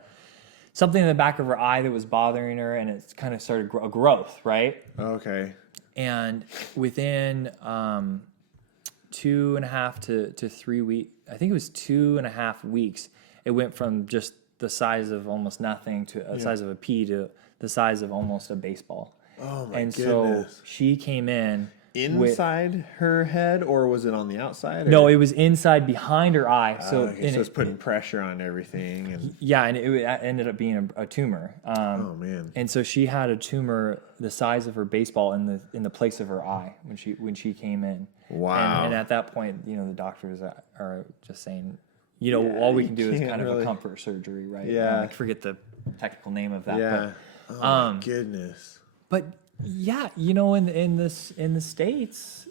something in the back of her eye that was bothering her, and it kind of started a growth, right? Okay. And within 2.5 to 3 weeks, I think it was 2.5 weeks, it went from just the size of almost nothing to the size of a pea to the size of almost a baseball. Oh my goodness. So she came in inside her head, or was it on the outside? Or? No, it was inside behind her eye. So, so it's putting pressure on everything. And and it ended up being a tumor. Oh man! And so she had a tumor the size of her baseball in the place of her eye when she came in. Wow! And at that point, the doctors are just saying, all we can do is kind of a comfort surgery, right? Yeah. I forget the technical name of that. Yeah. But, oh my goodness! But yeah, in the States,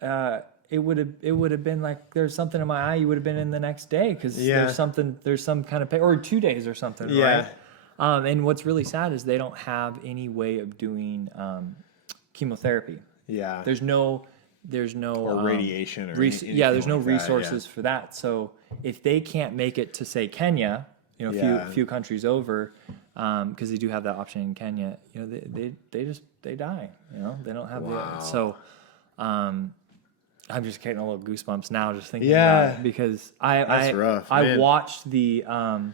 it would have been like there's something in my eye. You would have been in the next day because there's some kind of pain, or 2 days or something, right? And what's really sad is they don't have any way of doing chemotherapy. Yeah, there's no or radiation or there's no like resources for that. So if they can't make it to say Kenya, a few countries over, because they do have that option in Kenya, they die. They don't have so. I'm just getting a little goosebumps now just thinking about it because I watched the eye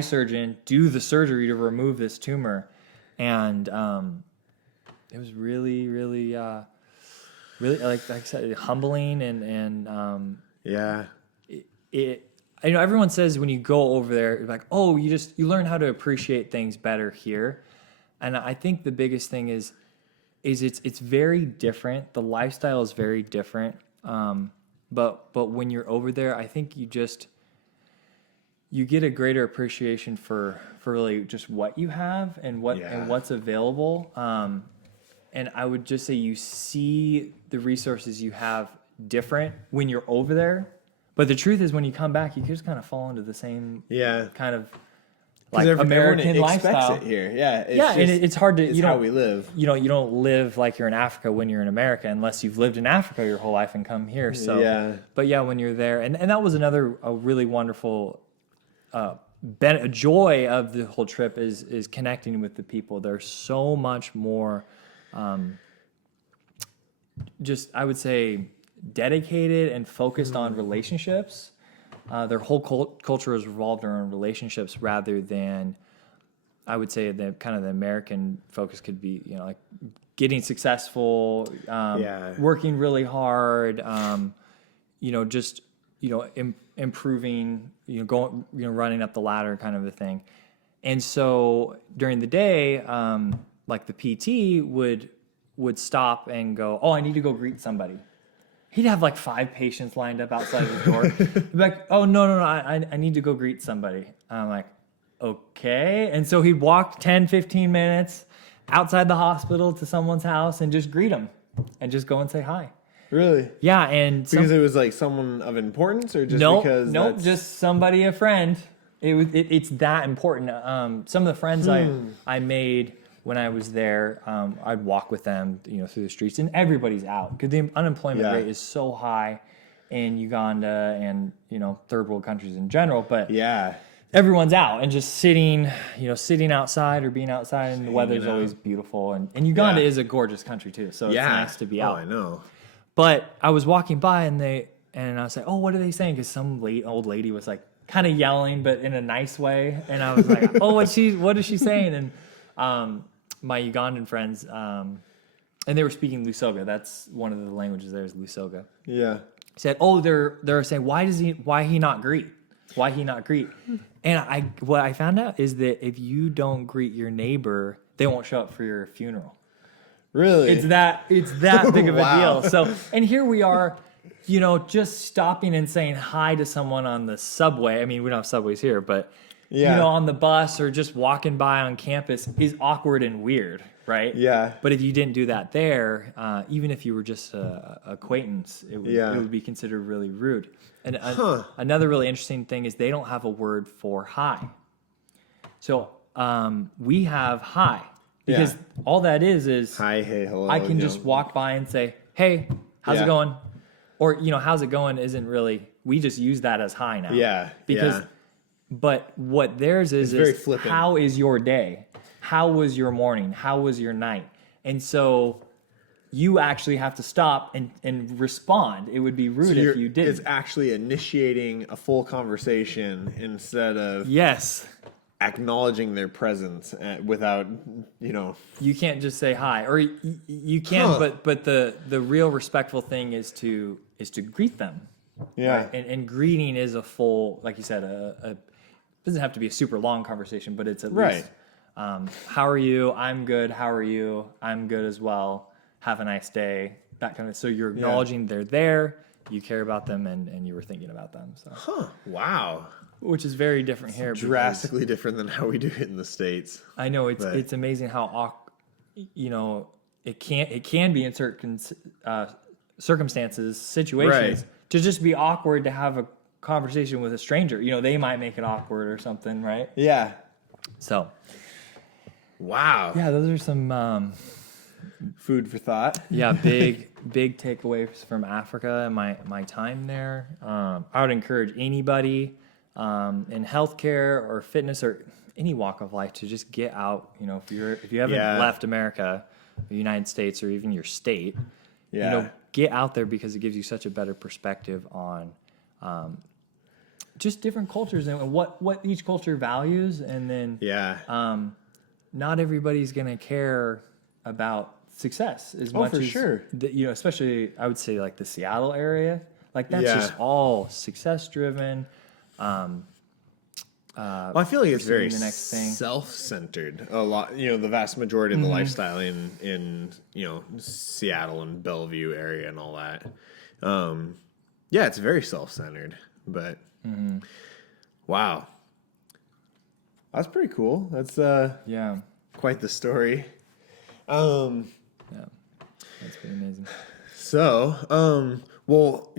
surgeon do the surgery to remove this tumor, and it was really like I said, humbling and everyone says when you go over there, you're like, oh, you learn how to appreciate things better here. And I think the biggest thing is it's very different. The lifestyle is very different. But when you're over there, I think you get a greater appreciation for really just what you have and what's available. And I would just say you see the resources you have different when you're over there. But the truth is, when you come back, you just kind of fall into the same kind of like American lifestyle. It here. Yeah, it's hard to. It's how we live. You don't live like you're in Africa when you're in America, unless you've lived in Africa your whole life and come here. So, but when you're there, and that was a really wonderful a joy of the whole trip is connecting with the people. There's so much more, just I would say, dedicated and focused on relationships. Their whole culture is revolved around relationships rather than, I would say, the kind of the American focus could be, like getting successful, working really hard, improving, going, running up the ladder kind of a thing. And so during the day, like the PT would stop and go, oh, I need to go greet somebody. He'd have like 5 patients lined up outside the door. He'd be like, oh, no, I need to go greet somebody. I'm like, okay. And so he'd walk 10, 15 minutes outside the hospital to someone's house and just greet them and just go and say hi. Really? Yeah. And because it was like someone of importance, or just because? Nope, just somebody, a friend. It's that important. Some of the friends I made when I was there, I'd walk with them, through the streets, and everybody's out because the unemployment rate is so high in Uganda and third world countries in general. But everyone's out and just sitting outside or being outside, and the weather's always beautiful. And Uganda is a gorgeous country too, so it's nice to be out. Oh, I know. But I was walking by and I was like, oh, what are they saying? Because some old lady was like kind of yelling, but in a nice way, and I was like, oh, what is she saying? And my Ugandan friends, and they were speaking Lusoga. That's one of the languages there is Lusoga. Yeah. Said, oh, they're saying, why he not greet? Why he not greet? And what I found out is that if you don't greet your neighbor, they won't show up for your funeral. Really? It's that big of a Wow. deal. So, and here we are, just stopping and saying hi to someone on the subway. I mean, we don't have subways here, but on the bus or just walking by on campus is awkward and weird, right? Yeah. But if you didn't do that there, even if you were just a acquaintance, it would be considered really rude. And another really interesting thing is they don't have a word for hi. So we have hi. Because all that is hi, hey, hello. I can just walk by and say, hey, how's it going? Or, how's it going isn't really, we just use that as hi now. Yeah. But what theirs is very flippant. How is your day? How was your morning? How was your night? And so you actually have to stop and respond. It would be rude if you didn't. It's actually initiating a full conversation instead of acknowledging their presence without, You can't just say hi, or you can, but the real respectful thing is to greet them. Yeah. Right? And greeting is a full, like you said, it doesn't have to be a super long conversation, but it's at least, how are you? I'm good. How are you? I'm good as well. Have a nice day. That kind of, so you're acknowledging they're there, you care about them, and you were thinking about them. So. Wow. Which is very different here. Drastically different than how we do it in the States. I know it's amazing how it can be in certain circumstances, situations, to just be awkward to have a conversation with a stranger. They might make it awkward or something, right? Yeah. So. Wow. Yeah, those are some food for thought. Yeah, big takeaways from Africa and my time there. I would encourage anybody in healthcare or fitness or any walk of life to just get out. If you haven't left America, the United States, or even your state, get out there, because it gives you such a better perspective on just different cultures and what each culture values. And then not everybody's gonna care about success as much as sure. Especially I would say like the Seattle area, like that's just all success driven. I feel like it's very the next thing. Self-centered. A lot, the vast majority of the lifestyle in Seattle and Bellevue area and all that. It's very self-centered. But wow, that's pretty cool. That's quite the story. That's pretty amazing. So,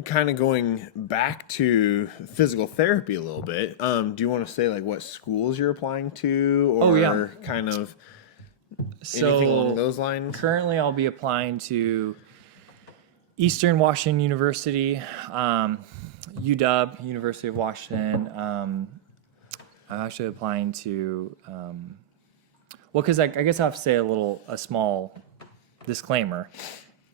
kind of going back to physical therapy a little bit, do you want to say like what schools you're applying to, or kind of anything along those lines? Currently, I'll be applying to Eastern Washington University, UW, University of Washington. I'm actually applying to, because I guess I have to say a small disclaimer.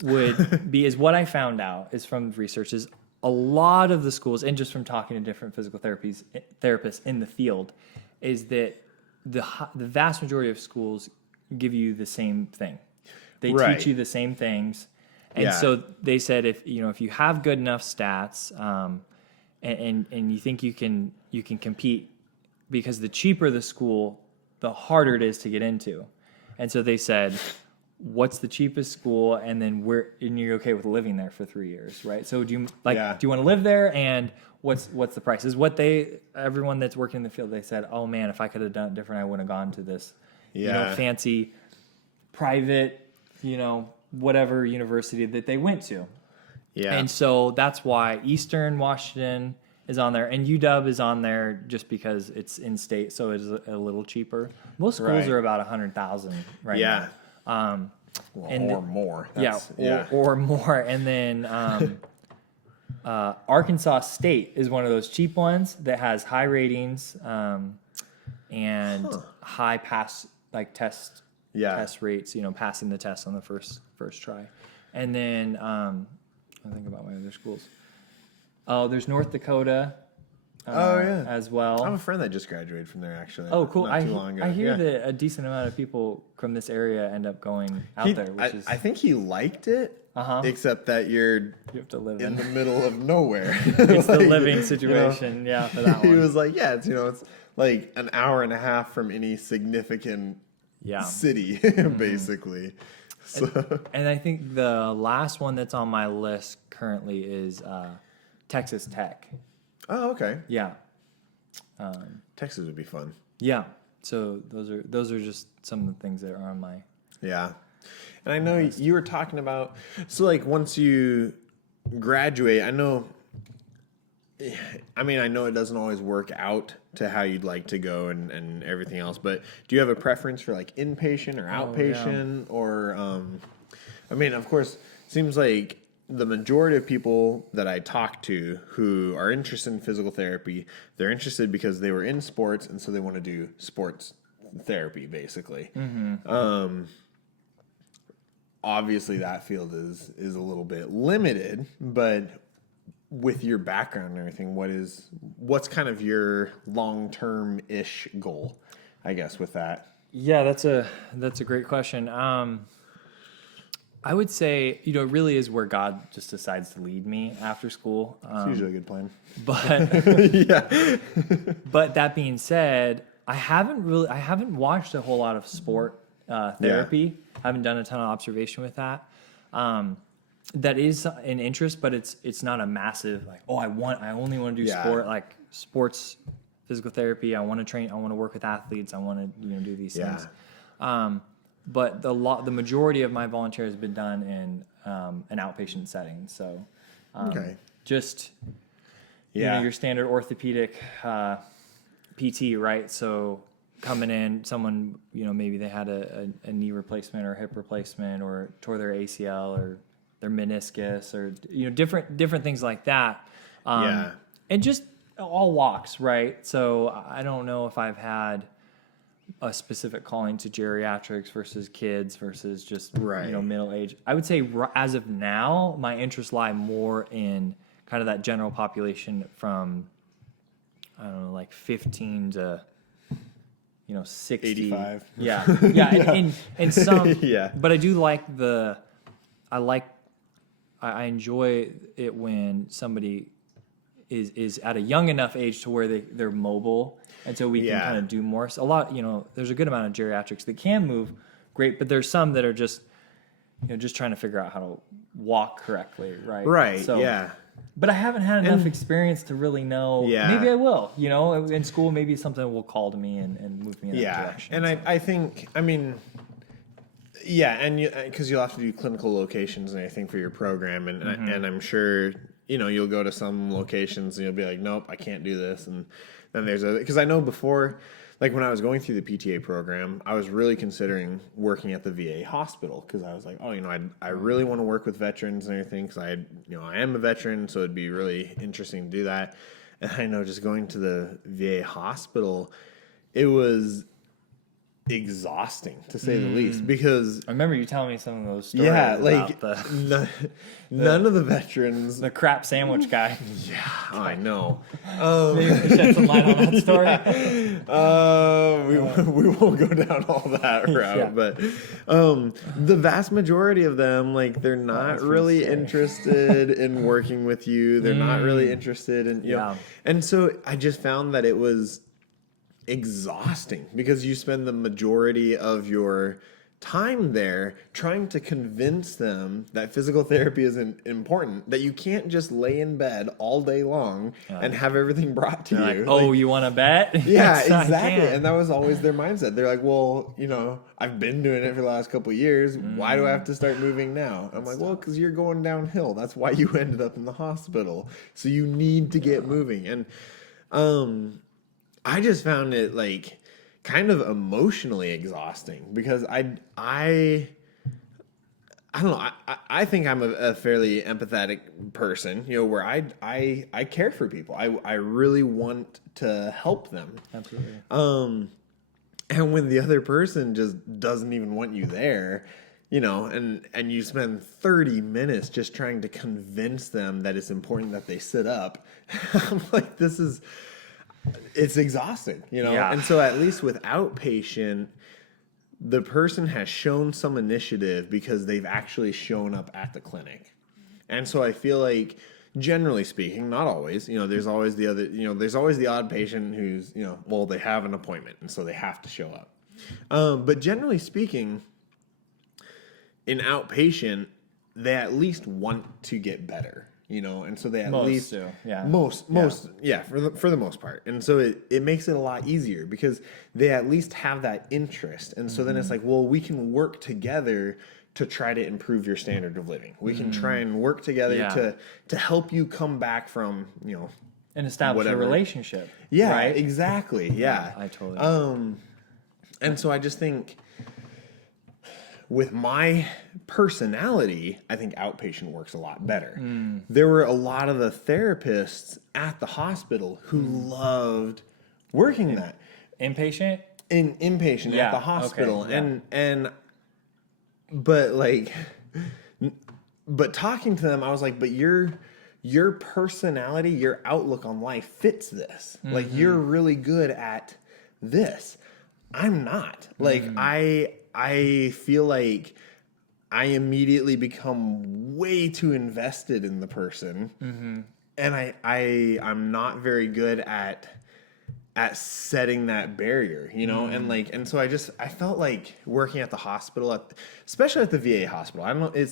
Would be is what I found out is from research is a lot of the schools, and just from talking to different physical therapists in the field, is that the vast majority of schools give you the same thing. They teach you the same things, and so they said if you have good enough stats, and you think you can compete, because the cheaper the school, the harder it is to get into, and so they said, what's the cheapest school, and then you're okay with living there for 3 years, right? So do you want to live there, and what's the price? Is what everyone that's working in the field, they said, oh man, if I could have done it different, I wouldn't have gone to this fancy private, whatever university that they went to. Yeah. And so that's why Eastern Washington is on there, and UW is on there just because it's in state, so it's a little cheaper. Most schools are about 100,000 right now. Or more. Or more. And then Arkansas State is one of those cheap ones that has high ratings and high pass test rates. Passing the test on the first try. And then I think about my other schools. Oh, there's North Dakota. As well. I have a friend that just graduated from there, actually. Oh, cool. Not too long ago. I hear that a decent amount of people from this area end up going out there. I think he liked it, except that you have to live in the middle of nowhere. It's the living situation, for that one. He was like, it's a like an hour and a half from any significant city, basically. So. And I think the last one that's on my list currently is Texas Tech. Oh, okay. Yeah. Texas would be fun. Yeah. So those are just some of the things that are on my. Yeah. And I know you were talking about, so like once you graduate, I know it doesn't always work out to how you'd like to go and everything else, but do you have a preference for like inpatient or outpatient or, of course, seems like the majority of people that I talk to who are interested in physical therapy, they're interested because they were in sports and so they want to do sports therapy basically. Mm-hmm. Obviously that field is a little bit limited, but with your background and everything, what's kind of your long-term-ish goal, I guess, with that? Yeah, that's a great question. I would say, it really is where God just decides to lead me after school. It's usually a good plan. But yeah. But that being said, I haven't watched a whole lot of sport therapy. Yeah. I haven't done a ton of observation with that. That is an interest, but it's not a massive like, I only want to do sport, like sports physical therapy. I want to train. I want to work with athletes. I want to do these things. But the majority of my volunteer has been done in an outpatient setting. So just your standard orthopedic PT, right? So coming in, someone maybe they had a knee replacement or hip replacement or tore their ACL or their meniscus or different things like that. And just all walks, right? So I don't know if I've had a specific calling to geriatrics versus kids versus just middle age. I would say as of now, my interests lie more in kind of that general population from I don't know, like 15 to 60. 85. Yeah. And some. But I do like I enjoy it when somebody is at a young enough age to where they're mobile, and so we can kind of do more. So a lot, there's a good amount of geriatrics that can move great, but there's some that are just trying to figure out how to walk correctly, right? Right. So, but I haven't had enough experience to really know. Yeah. Maybe I will. In school, maybe something will call to me and move me in that direction. And I think, and because you'll have to do clinical locations and everything for your program, and I'm sure you'll go to some locations and you'll be like, nope, I can't do this, and then there's because I know before, like when I was going through the PTA program, I was really considering working at the VA hospital because I was like, I really want to work with veterans and everything because I am a veteran, so it'd be really interesting to do that. And I know just going to the VA hospital, it was exhausting to say the least because I remember you telling me some of those stories. About none of the veterans, the crap sandwich guy. I know. Maybe shed some light on that story. We won't go down all that route, but the vast majority of them, like, they're not really interested in working with you. They're not really interested in and so I just found that it was exhausting because you spend the majority of your time there trying to convince them that physical therapy is important, that you can't just lay in bed all day long and have everything brought to you. Like, you want to bet? Yeah, exactly. And that was always their mindset. They're like, well, I've been doing it for the last couple of years. Why do I have to start moving now? I'm like, well, because you're going downhill. That's why you ended up in the hospital. So you need to get moving. And I just found it like kind of emotionally exhausting because I don't know. I think I'm a fairly empathetic person, where I care for people. I really want to help them. Absolutely. And when the other person just doesn't even want you there, and you spend 30 minutes just trying to convince them that it's important that they sit up, I'm like, it's exhausting, Yeah. And so at least with outpatient, the person has shown some initiative because they've actually shown up at the clinic. And so I feel like generally speaking, not always, there's always there's always the odd patient who's, well, they have an appointment and so they have to show up. But generally speaking, in outpatient, they at least want to get better, and so they at least do, yeah. Most, yeah, for the most part. And so it makes it a lot easier because they at least have that interest. And so then it's like, well, we can work together to try to improve your standard of living. We can try and work together to help you come back from, and establish a relationship. Yeah, right? Exactly. Yeah. I totally and so I just think with my personality, I think outpatient works a lot better. There were a lot of the therapists at the hospital who loved working that. Inpatient? Inpatient at the hospital. Okay, yeah. But talking to them, I was like, but your personality, your outlook on life fits this. Like, you're really good at this. I'm not. Like, I feel like I immediately become way too invested in the person, and I'm not very good at setting that barrier, and so I felt like working at the hospital, especially at the VA hospital. I don't know,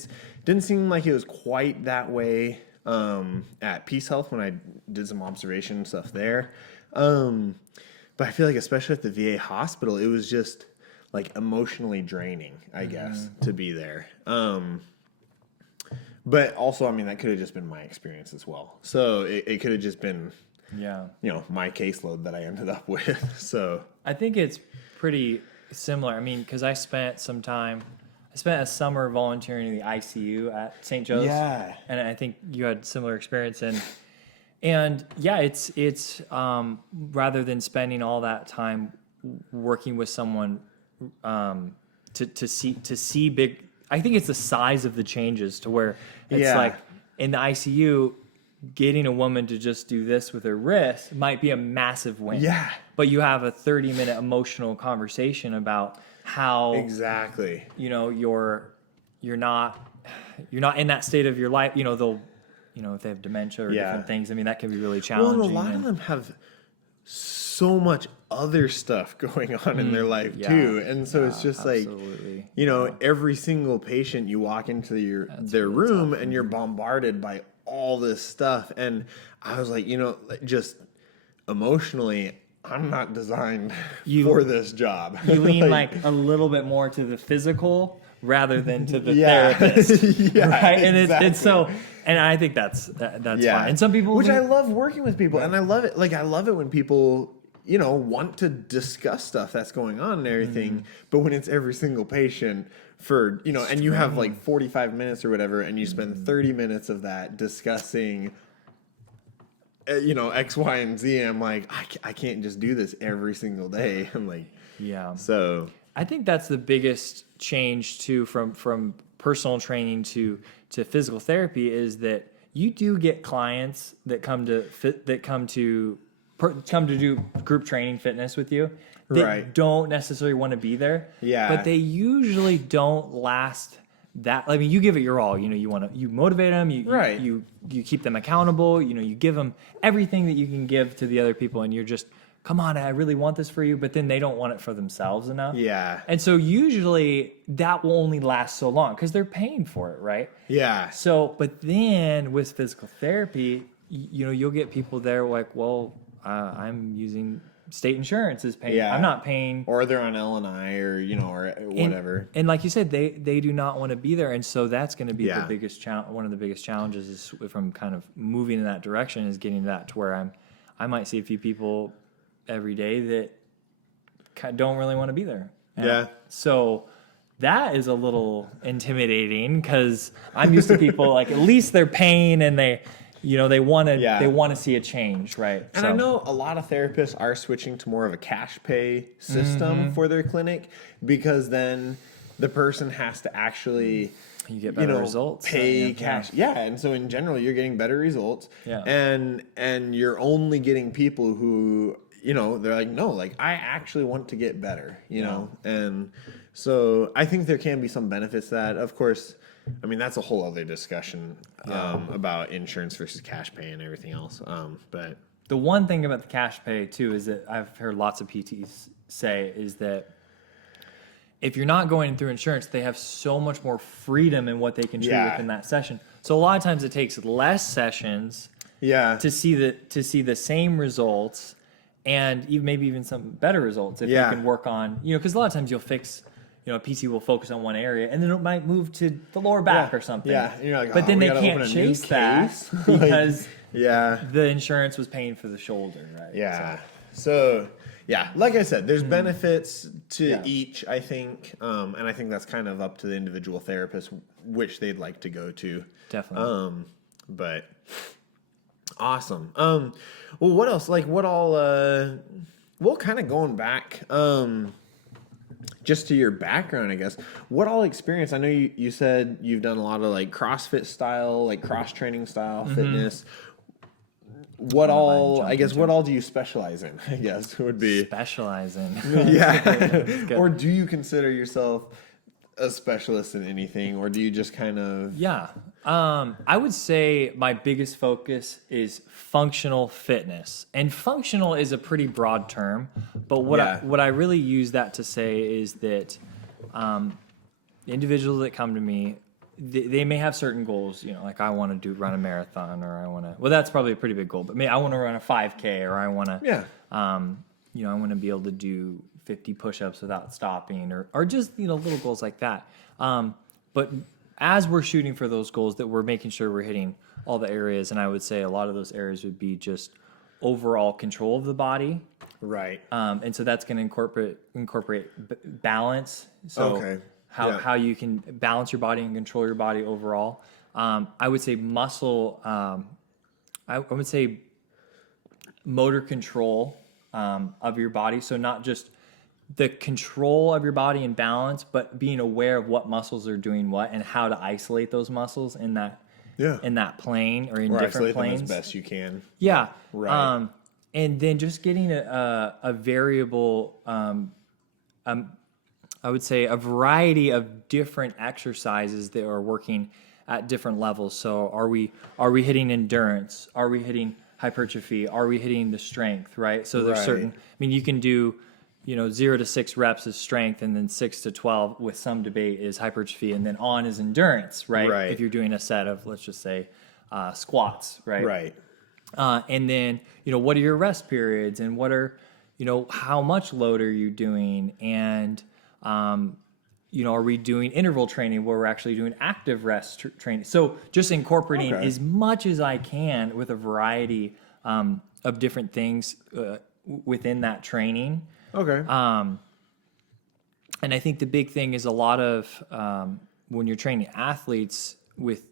didn't seem like it was quite that way at Peace Health when I did some observation stuff there, but I feel like especially at the VA hospital, it was just like emotionally draining, I guess, to be there. But also, I mean, that could have just been my experience as well. So it could have just been, my caseload that I ended up with. So I think it's pretty similar. I mean, because I spent a summer volunteering in the ICU at St. Joe's. Yeah. And I think you had similar experience. And yeah, it's rather than spending all that time working with someone to see big, I think it's the size of the changes to where it's like in the ICU, getting a woman to just do this with her wrist might be a massive win. Yeah. But you have a 30-minute emotional conversation about how exactly, you're not in that state of your life. They'll, if they have dementia or different things, I mean, that can be really challenging. Well, and a lot of them have so much other stuff going on in their life too, and so it's just absolutely. like every single patient you walk into their room and you're bombarded by all this stuff, and I was like, just emotionally, I'm not designed for this job. You lean like a little bit more to the physical rather than to the therapist, right? And it's so. And I think that's fine. And some people, I love working with people, and I love it. Like, I love it when people, want to discuss stuff that's going on and everything. But when it's every single patient for, and you have like 45 minutes or whatever, and you spend 30 minutes of that discussing, X, Y, and Z. I'm like, I can't just do this every single day. I'm like, So I think that's the biggest change too from personal training to physical therapy is that you do get clients that come to do group training fitness with you that don't necessarily want to be there. Yeah. But they usually don't last that. I mean, you give it your all. You motivate them. You keep them accountable. You give them everything that you can give to the other people, and you're just, come on, I really want this for you, but then they don't want it for themselves enough. Yeah. And so usually that will only last so long because they're paying for it, right? Yeah. So, but then with physical therapy, you'll get people there like, well, I'm using state insurance is paying. Yeah. I'm not paying. Or they're on L&I or, or whatever. And like you said, they do not want to be there. And so that's going to be the biggest one of the biggest challenges is from kind of moving in that direction is getting that to where I might see a few people every day that don't really want to be there. So that is a little intimidating because I'm used to people like at least they're paying and they want to see a change, right? And I know a lot of therapists are switching to more of a cash pay system for their clinic because then the person has to actually you get better results. Pay cash. Yeah, and so in general you're getting better results. Yeah. And you're only getting people who they're like, no, like I actually want to get better, and so I think there can be some benefits to that. Of course, I mean, that's a whole other discussion about insurance versus cash pay and everything else. But the one thing about the cash pay too is that I've heard lots of PTs say is that if you're not going through insurance, they have so much more freedom in what they can treat within that session. So a lot of times it takes less sessions to see the same results, and even maybe even some better results if you can work on, because a lot of times you'll fix, a PT will focus on one area and then it might move to the lower back or something. Yeah, and you're like, but then they can't chase that because the insurance was paying for the shoulder, right? Yeah. So like I said, there's benefits to each, I think, and I think that's kind of up to the individual therapist which they'd like to go to. Definitely. But awesome. Well, what else? Like, what all? Well, kind of going back, just to your background, I guess. What all experience? I know you said you've done a lot of like CrossFit style, like cross training style fitness. What all? I guess what all do you specialize in? I guess would be specialize in. Yeah. Or do you consider yourself a specialist in anything, or do you just kind of? Yeah. I would say my biggest focus is functional fitness, and functional is a pretty broad term. But what I really use that to say is that individuals that come to me, they may have certain goals, like I want to run a marathon, or I want to, well, that's probably a pretty big goal, but maybe I want to run a 5K, or I want to, I want to be able to do 50 push-ups without stopping, or just, little goals like that. But as we're shooting for those goals, that we're making sure we're hitting all the areas. And I would say a lot of those areas would be just overall control of the body. Right. And so that's going to incorporate balance. So how you can balance your body and control your body overall. I would say muscle, I would say motor control of your body. So not just the control of your body and balance, but being aware of what muscles are doing what and how to isolate those muscles in that plane or in different planes as best you can. Yeah. Right. And then just getting a variable, I would say a variety of different exercises that are working at different levels. So are we hitting endurance? Are we hitting hypertrophy? Are we hitting the strength? Right. So there's certain. I mean, you can do 0 to 6 reps is strength, and then 6 to 12 with some debate is hypertrophy, and then on is endurance, right? If you're doing a set of, let's just say, squats, right? Right. And then, what are your rest periods, and what are, how much load are you doing? And, are we doing interval training where we're actually doing active rest training? So just incorporating as much as I can with a variety of different things within that training. Okay. And I think the big thing is a lot of when you're training athletes with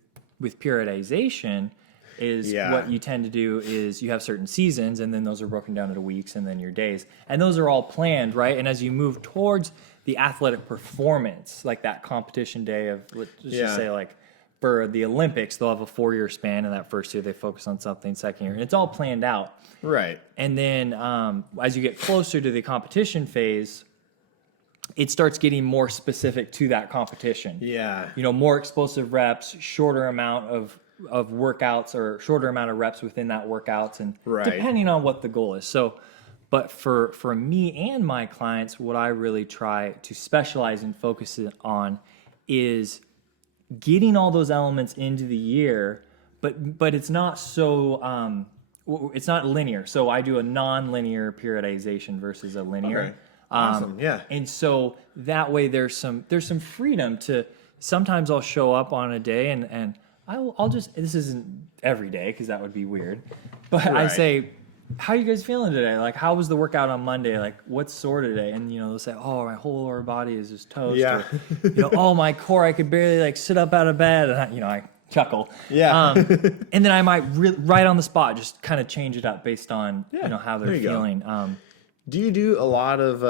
periodization is what you tend to do is you have certain seasons, and then those are broken down into weeks and then your days. And those are all planned, right? And as you move towards the athletic performance, like that competition day of, let's just say like for the Olympics, they'll have a 4-year span, and that first year they focus on something, second year, and it's all planned out. Right. And then as you get closer to the competition phase, it starts getting more specific to that competition. Yeah. More explosive reps, shorter amount of workouts, or shorter amount of reps within that workouts, and depending on what the goal is. So, but for me and my clients, what I really try to specialize and focus on is getting all those elements into the year, but it's not so it's not linear. So I do a non-linear periodization versus a linear. Okay. Awesome. Yeah. And so that way there's some freedom to, sometimes I'll show up on a day and I'll just, this isn't every day because that would be weird, but I say, how are you guys feeling today? Like, how was the workout on Monday? Like, what's sore today? And, they'll say, oh, my whole lower body is just toast. Yeah. Or, oh, my core, I could barely sit up out of bed. And I chuckle. Yeah. And then I might right on the spot just kind of change it up based on, how they're feeling. Do you do a lot of,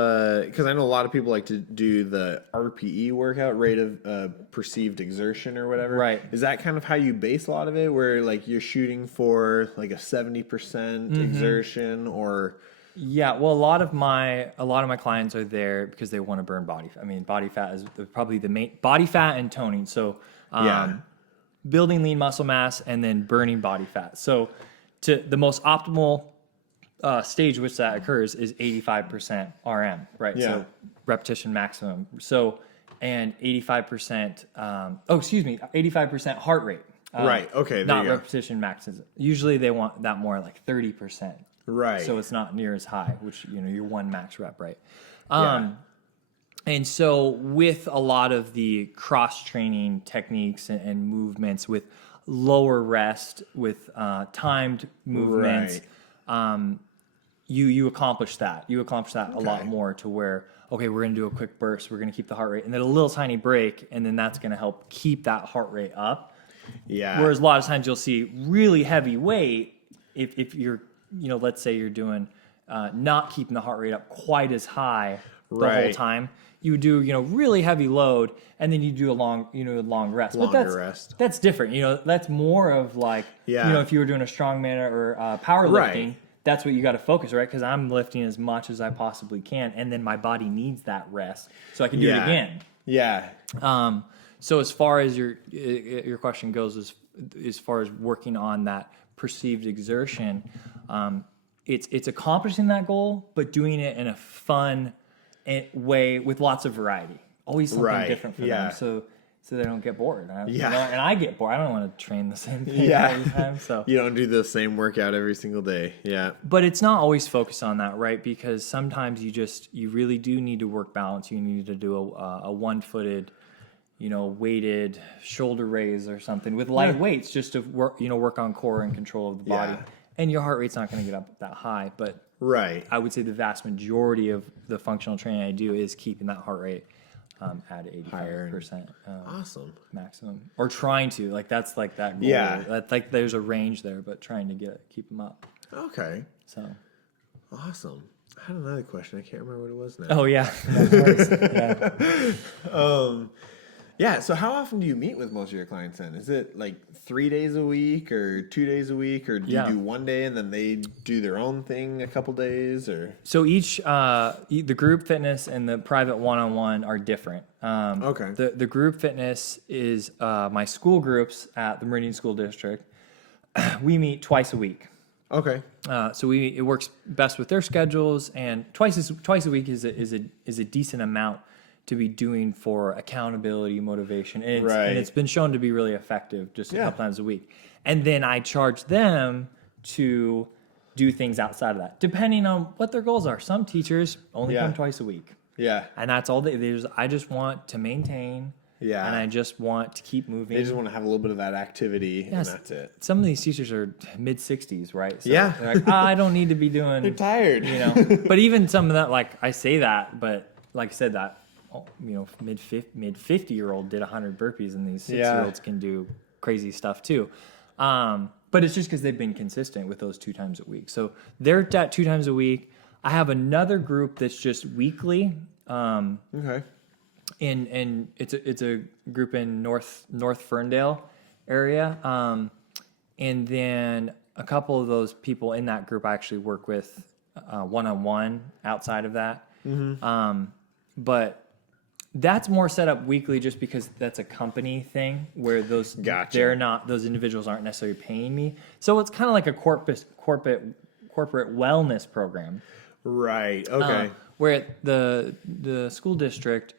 because I know a lot of people like to do the RPE workout, rate of perceived exertion or whatever. Right. Is that kind of how you base a lot of it, where like you're shooting for like a 70% exertion, or Yeah, well, a lot of my clients are there because they want to burn body fat. I mean, body fat is probably the main, body fat and toning. So, building lean muscle mass and then burning body fat. So, to the most optimal stage which that occurs is 85% RM, right? Yeah. So repetition maximum. So, and 85%, 85% heart rate. Right. Okay. There Not you go. repetition maximum. Usually they want that more like 30%. Right. So it's not near as high, which, your one max rep, right? Yeah. And so with a lot of the cross-training techniques and movements with lower rest, with timed movements, you accomplish that. You accomplish that a lot more to where, okay, we're going to do a quick burst. We're going to keep the heart rate and then a little tiny break. And then that's going to help keep that heart rate up. Yeah. Whereas a lot of times you'll see really heavy weight if you're, let's say you're doing not keeping the heart rate up quite as high the whole time. You would do, really heavy load, and then you do a long rest. Rest. That's different. That's more of like, if you were doing a strongman or powerlifting, that's what you got to focus, right? Because I'm lifting as much as I possibly can, and then my body needs that rest, so I can do it again. Yeah. So as far as your question goes, as far as working on that perceived exertion, it's accomplishing that goal, but doing it in a fun way with lots of variety. Always something different for them, so they don't get bored. And I get bored. I don't want to train the same thing all the time. So you don't do the same workout every single day. Yeah. But it's not always focused on that, right? Because sometimes you really do need to work balance. You need to do a one-footed, weighted shoulder raise or something with light weights just to work on core and control of the body. Yeah. And your heart rate's not going to get up that high, but I would say the vast majority of the functional training I do is keeping that heart rate at 85% Awesome. maximum, or trying to, that's that goal. Yeah. That's like there's a range there, but trying to keep them up. Okay. So awesome. I had another question. I can't remember what it was now. Oh yeah. Yeah. So how often do you meet with most of your clients then? Is it like 3 days a week or 2 days a week, or do you do one day and then they do their own thing a couple days, or? So each, the group fitness and the private one-on-one are different. Okay. The group fitness is my school groups at the Meridian School District. We meet twice a week. Okay. So it works best with their schedules, and twice a week is a decent amount to be doing for accountability, motivation, and it's been shown to be really effective just a couple times a week. And then I charge them to do things outside of that, depending on what their goals are. Some teachers only come twice a week. Yeah. And that's all I just want to maintain. Yeah. And I just want to keep moving. They just want to have a little bit of that activity, and that's it. Some of these teachers are mid-60s, right? So yeah. they're like, I don't need to be doing... They're tired. But even some of that, I say that, but like I said, that, mid-50-year-old did 100 burpees, and these 6-year-olds can do crazy stuff too. But it's just because they've been consistent with those 2 times a week. So they're at 2 times a week. I have another group that's just weekly. Okay. And it's a group in North Ferndale area. And then a couple of those people in that group I actually work with one-on-one outside of that. Mm-hmm. But that's more set up weekly just because that's a company thing where those individuals aren't necessarily paying me. So it's kind of like a corporate wellness program. Right. Okay. Where at the school district,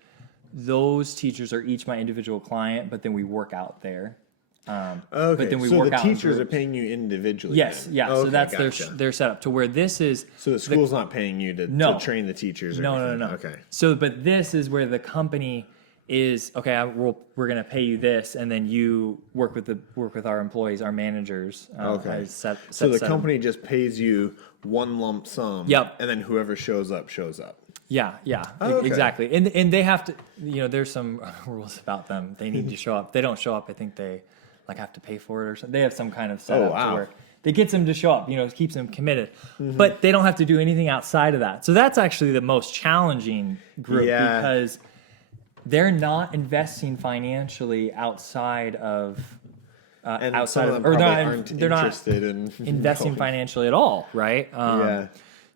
those teachers are each my individual client, but then we work out there. Okay. But then we so work the out in teachers are groups. paying you individually. Yes, then? yeah. Okay, So that's gotcha. their setup to where this is. So the school's not paying you to train the teachers. Or No. Okay. So, but this is where the company is okay. We're going to pay you this, and then you work with our employees, our managers. Okay. So the company just pays you one lump sum. Yep. And then whoever shows up. Yeah, okay. Exactly. And they have to, there's some rules about them. They need to show up. If they don't show up, I think they have to pay for it or something. They have some kind of setup to where it gets them to show up, it keeps them committed. Mm-hmm. But they don't have to do anything outside of that. So that's actually the most challenging group because they're not investing financially outside of they're not investing financially at all, right?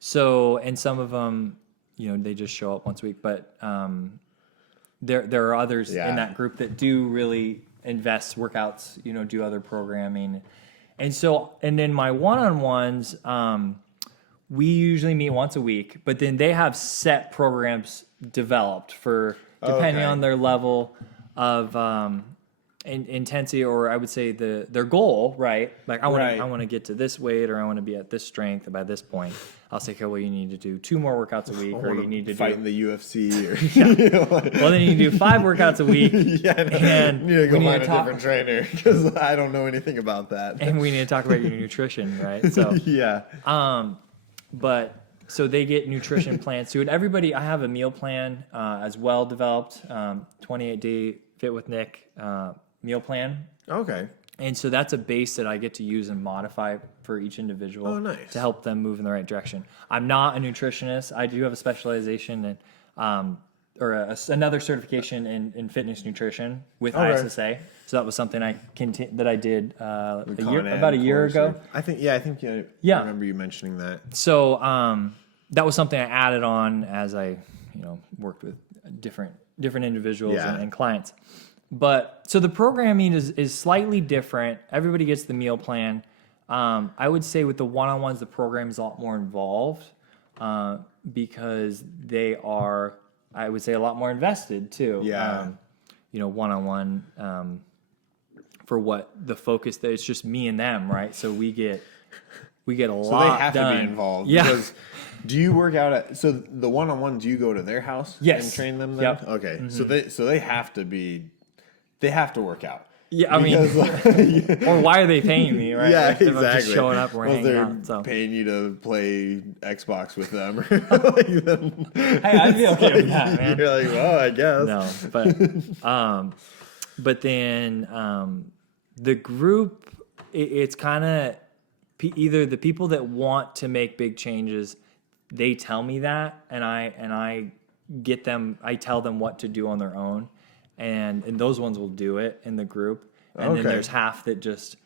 So, and some of them, they just show up once a week, but there are others in that group that do really invest workouts, do other programming. And so, and then my one-on-ones, we usually meet once a week, but then they have set programs developed for depending on their level of intensity, or I would say their goal, right? Like I want to get to this weight, or I want to be at this strength by this point. I'll say, okay, well, you need to do 2 more workouts a week, or you need to fight in the UFC, or well, then you do 5 workouts a week. And you need to go find a different trainer because I don't know anything about that. And we need to talk about your nutrition, right? So but so they get nutrition plans too, and everybody. I have a meal plan as well developed, 28-day Fit with Nick meal plan. Okay. And so that's a base that I get to use and modify for each individual. Oh, nice. To help them move in the right direction. I'm not a nutritionist. I do have a specialization in, another certification in fitness nutrition with ISSA. So that was something that I did about a year ago. I think I remember you mentioning that. So that was something I added on as I worked with different individuals and clients. But so the programming is slightly different. Everybody gets the meal plan. I would say with the one-on-ones, the program is a lot more involved because they are, I would say, a lot more invested too. Yeah. One-on-one for what the focus. It's just me and them, right? So we get a lot. So they have to be involved. Yeah. Because do you work out at the one-on-one? Do you go to their house? Yes. And train them then? Yep. Okay. Mm-hmm. So they have to be. They have to work out. Yeah, I mean, or why are they paying me, right? Yeah, like, exactly. Just showing up, we're hanging they're out. So. Paying you to play Xbox with them. Hey, I'd be okay with that, man. You're like, well, I guess. No, but then the group, it's kind of either the people that want to make big changes, they tell me that, and I get them. I tell them what to do on their own. And those ones will do it in the group. And then there's half that just,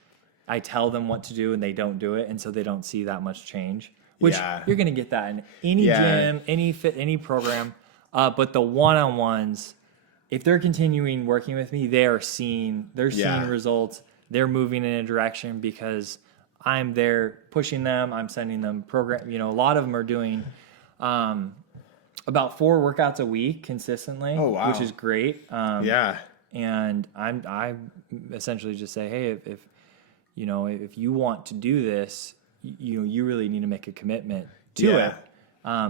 I tell them what to do and they don't do it. And so they don't see that much change, which you're going to get that in any gym, any program. But the one-on-ones, if they're continuing working with me, they're seeing results. They're moving in a direction because I'm there pushing them. I'm sending them program. A lot of them are doing, about 4 workouts a week consistently, which is great. And I essentially just say, hey, if you want to do this, you really need to make a commitment to it,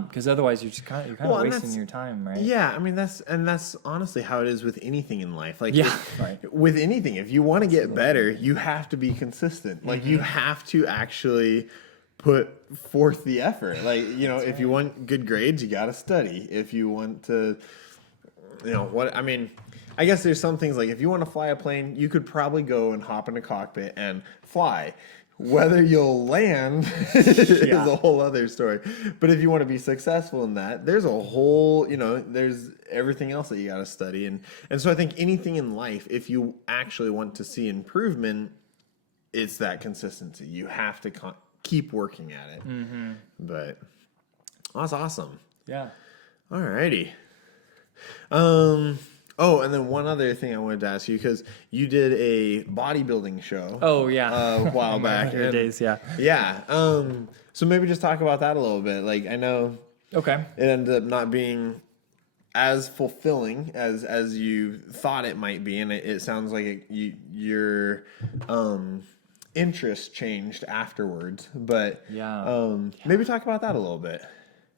because otherwise you're wasting your time, right? Yeah, I mean that's honestly how it is with anything in life. Like with anything, if you want to get better, you have to be consistent. Like you have to actually put forth the effort. Like, if you want good grades, you got to study. If you want to, I guess there's some things like if you want to fly a plane, you could probably go and hop in a cockpit and fly. Whether you'll land is a whole other story. But if you want to be successful in that, there's a whole, there's everything else that you got to study. And so I think anything in life, if you actually want to see improvement, it's that consistency. You have to keep working at it. Mm-hmm. But that's awesome. Yeah. All righty. And then one other thing I wanted to ask you, because you did a bodybuilding show. Oh, yeah. A while back. Days, yeah. Yeah. So maybe just talk about that a little bit. Like, I know it ended up not being as fulfilling as you thought it might be, and it sounds like your interest changed afterwards, but maybe talk about that a little bit.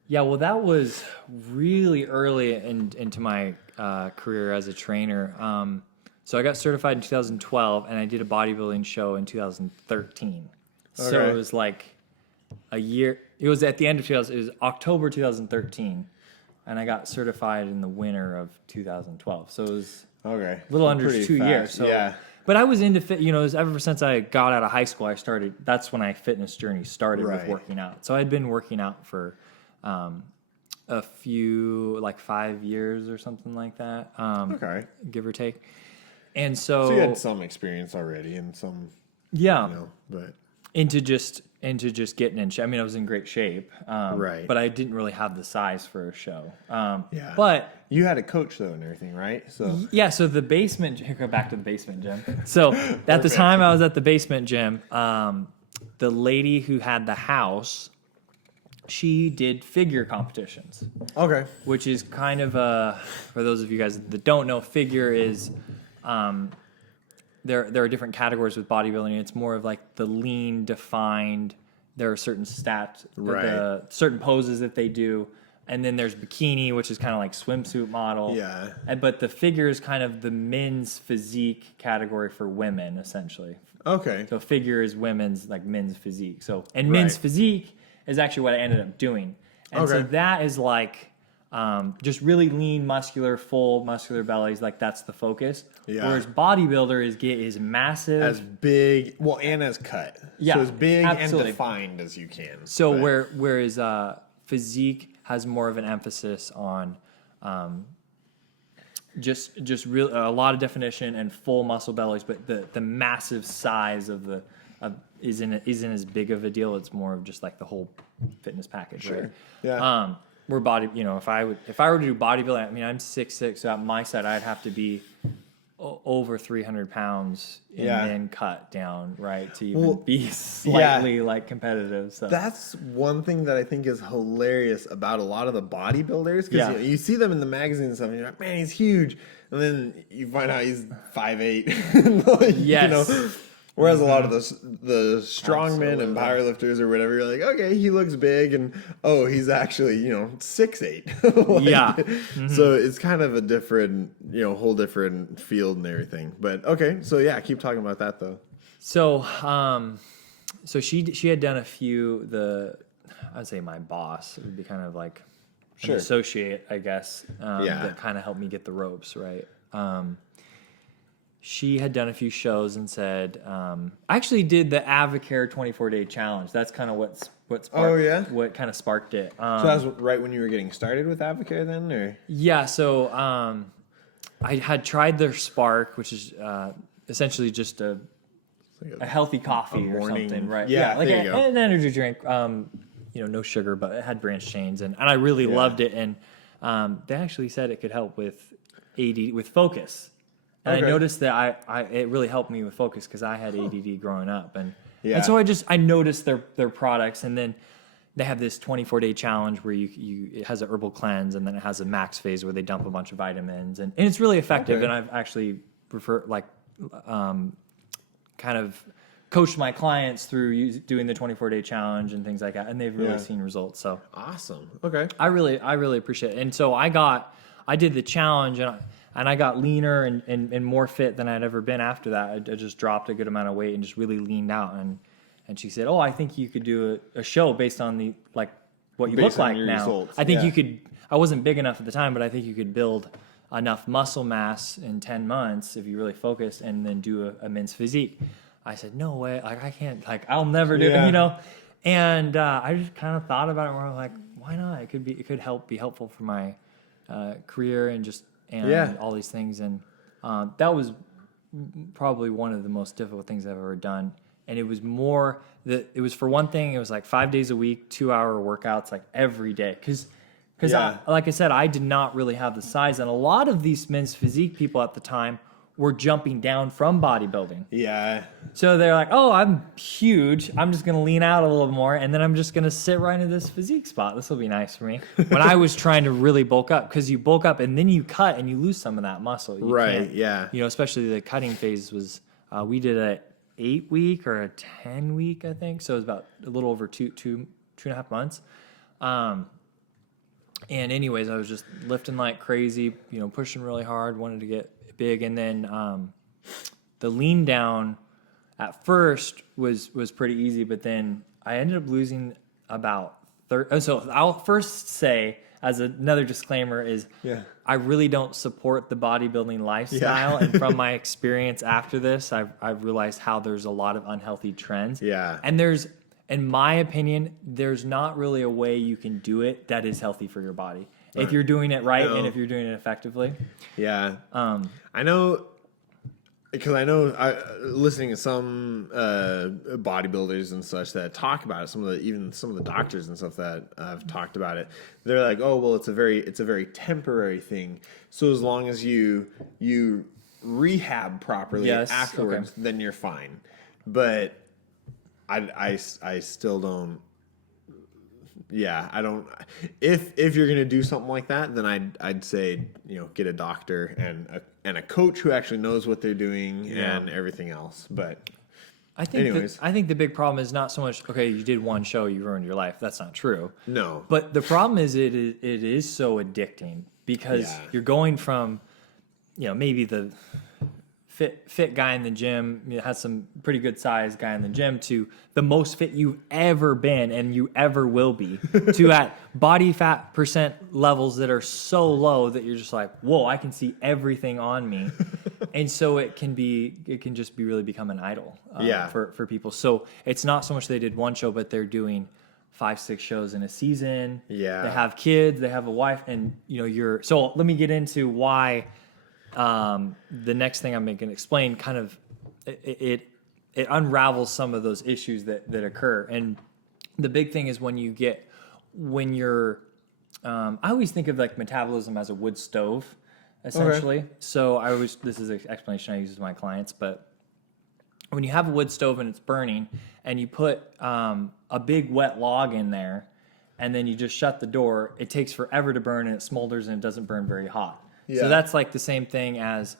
Yeah, well, that was really early into my career as a trainer. So I got certified in 2012, and I did a bodybuilding show in 2013. Okay. So it was like a year. It was at the end of 2000. It was October 2013, and I got certified in the winter of 2012. So it was a little under 2 years. So, yeah. But I was into fit, ever since I got out of high school, that's when my fitness journey started with working out. So I'd been working out for a few, like 5 years or something like that. Give or take. And so you had some experience already and some, but into into just getting in shape. I mean, I was in great shape, Right. but I didn't really have the size for a show. Yeah. But You had a coach though and everything, right? So yeah, so the basement. Here, go back to the basement gym. So at the time I was at the basement gym, the lady who had the house, she did figure competitions. okay. Which is kind of for those of you guys that don't know, figure is there are different categories with bodybuilding. It's more of like the lean, defined. There are certain stats, Right. certain poses that they do, and then there's bikini, which is kind of like swimsuit model. Yeah. But the figure is kind of the men's physique category for women, essentially. Okay. So figure is women's, like men's physique. So and men's Right. physique is actually what I ended up doing. And so Okay. that is like just really lean, muscular, full muscular bellies. Like that's the focus. Yeah. Whereas bodybuilder is massive. As big, well, and as cut. Yeah, So as big absolutely. and defined as you can. So But- whereas physique has more of an emphasis on just real a lot of definition and full muscle bellies, but the massive size of the isn't as big of a deal. It's more of just like the whole fitness package, right? Yeah. We're body, if I were to do bodybuilding, I mean, I'm 6'6", so at my side, I'd have to be over 300 pounds and Yeah. then cut down, right, to even Well, be slightly like competitive. So That's one thing that I think is hilarious about a lot of the bodybuilders, because Yeah. you see them in the magazines and stuff, and you're like, man, he's huge, and then you find out he's 5'8". Yes. Whereas a lot of the strongmen and Absolutely. powerlifters or whatever, you're like, okay, he looks big, and oh, he's actually 6'8". Yeah. So it's kind of a different, whole different field and everything. But okay, so yeah, keep talking about that though. So, so she had done a few. I'd say my boss, it would be kind of like Sure. an associate, I guess. Yeah. That kind of helped me get the ropes, right? She had done a few shows and said, I actually did the Advocare 24-day challenge. That's kind of what sparked, Oh, yeah? what kind of sparked it. So that was right when you were getting started with Advocare then, or? Yeah, so I had tried their Spark, which is essentially just a healthy coffee or morning- something, right? Yeah, like there you go. an energy drink. No sugar, but it had branched chains, and I really loved it. And they actually said it could help with with focus. And Okay. I noticed that it really helped me with focus because I had ADD growing up, and Yeah. so I noticed their products, and then they have this 24-day challenge where it has a herbal cleanse, and then it has a max phase where they dump a bunch of vitamins, and it's really effective. Okay. And I've actually kind of coached my clients through doing the 24-day challenge and things like that, and they've really Yeah. seen results. So Awesome. Okay. I really appreciate it. And so I did the challenge, and I got leaner and more fit than I'd ever been after that. I just dropped a good amount of weight and just really leaned out. And she said, "Oh, I think you could do a show based on what you Based look on like your now. results, I think yeah. you could. I wasn't big enough at the time, but I think you could build enough muscle mass in 10 months if you really focus, and then do a men's physique." I said, "No way! Like I can't. Like I'll never do Yeah. it." And I just kind of thought about it, where I'm like, "Why not? It could be helpful for my career and Yeah. all these things." And that was probably one of the most difficult things I've ever done. And it was more that it was, for one thing, it was like 5 days a week, 2-hour workouts, like every day. Because Yeah. like I said, I did not really have the size. And a lot of these men's physique people at the time were jumping down from bodybuilding. Yeah. So they're like, "Oh, I'm huge. I'm just going to lean out a little more, and then I'm just going to sit right in this physique spot. This will be nice for me." When I was trying to really bulk up, because you bulk up and then you cut and you lose some of that muscle. You Right, can't- yeah. Especially the cutting phase was, we did a 8-week or a 10-week, I think. So it was about a little over two and a half months. And anyways, I was just lifting like crazy, pushing really hard, wanted to get big. And then the lean down at first was pretty easy, but then I ended up losing about 30. So I'll first say, as another disclaimer, is Yeah. I really don't support the bodybuilding lifestyle. And from my experience after this, I've realized how there's a lot of unhealthy trends. Yeah. And in my opinion, there's not really a way you can do it that is healthy for your body. If you're doing it right No. and if you're doing it effectively. Yeah. I know. because I know listening to some bodybuilders and such that talk about it, even some of the doctors and stuff that have talked about it, they're like, oh well, it's a very temporary thing. So as long as you rehab properly afterwards, then you're fine. But I still don't. Yeah, I don't. If you're gonna do something like that, then I'd say get a doctor and a coach who actually knows what they're doing and everything else. But I think the big problem is not so much you did one show, you ruined your life. That's not true. No. But the problem is it is so addicting because you're going from maybe the fit guy in the gym, has some pretty good size guy in the gym, to the most fit you've ever been and you ever will be, to at body fat percent levels that are so low that you're just like, whoa, I can see everything on me. And so it can just be really become an idol for people. So it's not so much they did one show, but they're doing 5-6 shows in a season. Yeah. They have kids, they have a wife, and so let me get into why. The next thing I'm going to explain kind of it unravels some of those issues that occur. And the big thing is when you're I always think of like metabolism as a wood stove, essentially. Okay. So this is an explanation I use with my clients, but when you have a wood stove and it's burning and you put a big wet log in there and then you just shut the door, it takes forever to burn and it smolders and it doesn't burn very hot. Yeah. So that's like the same thing as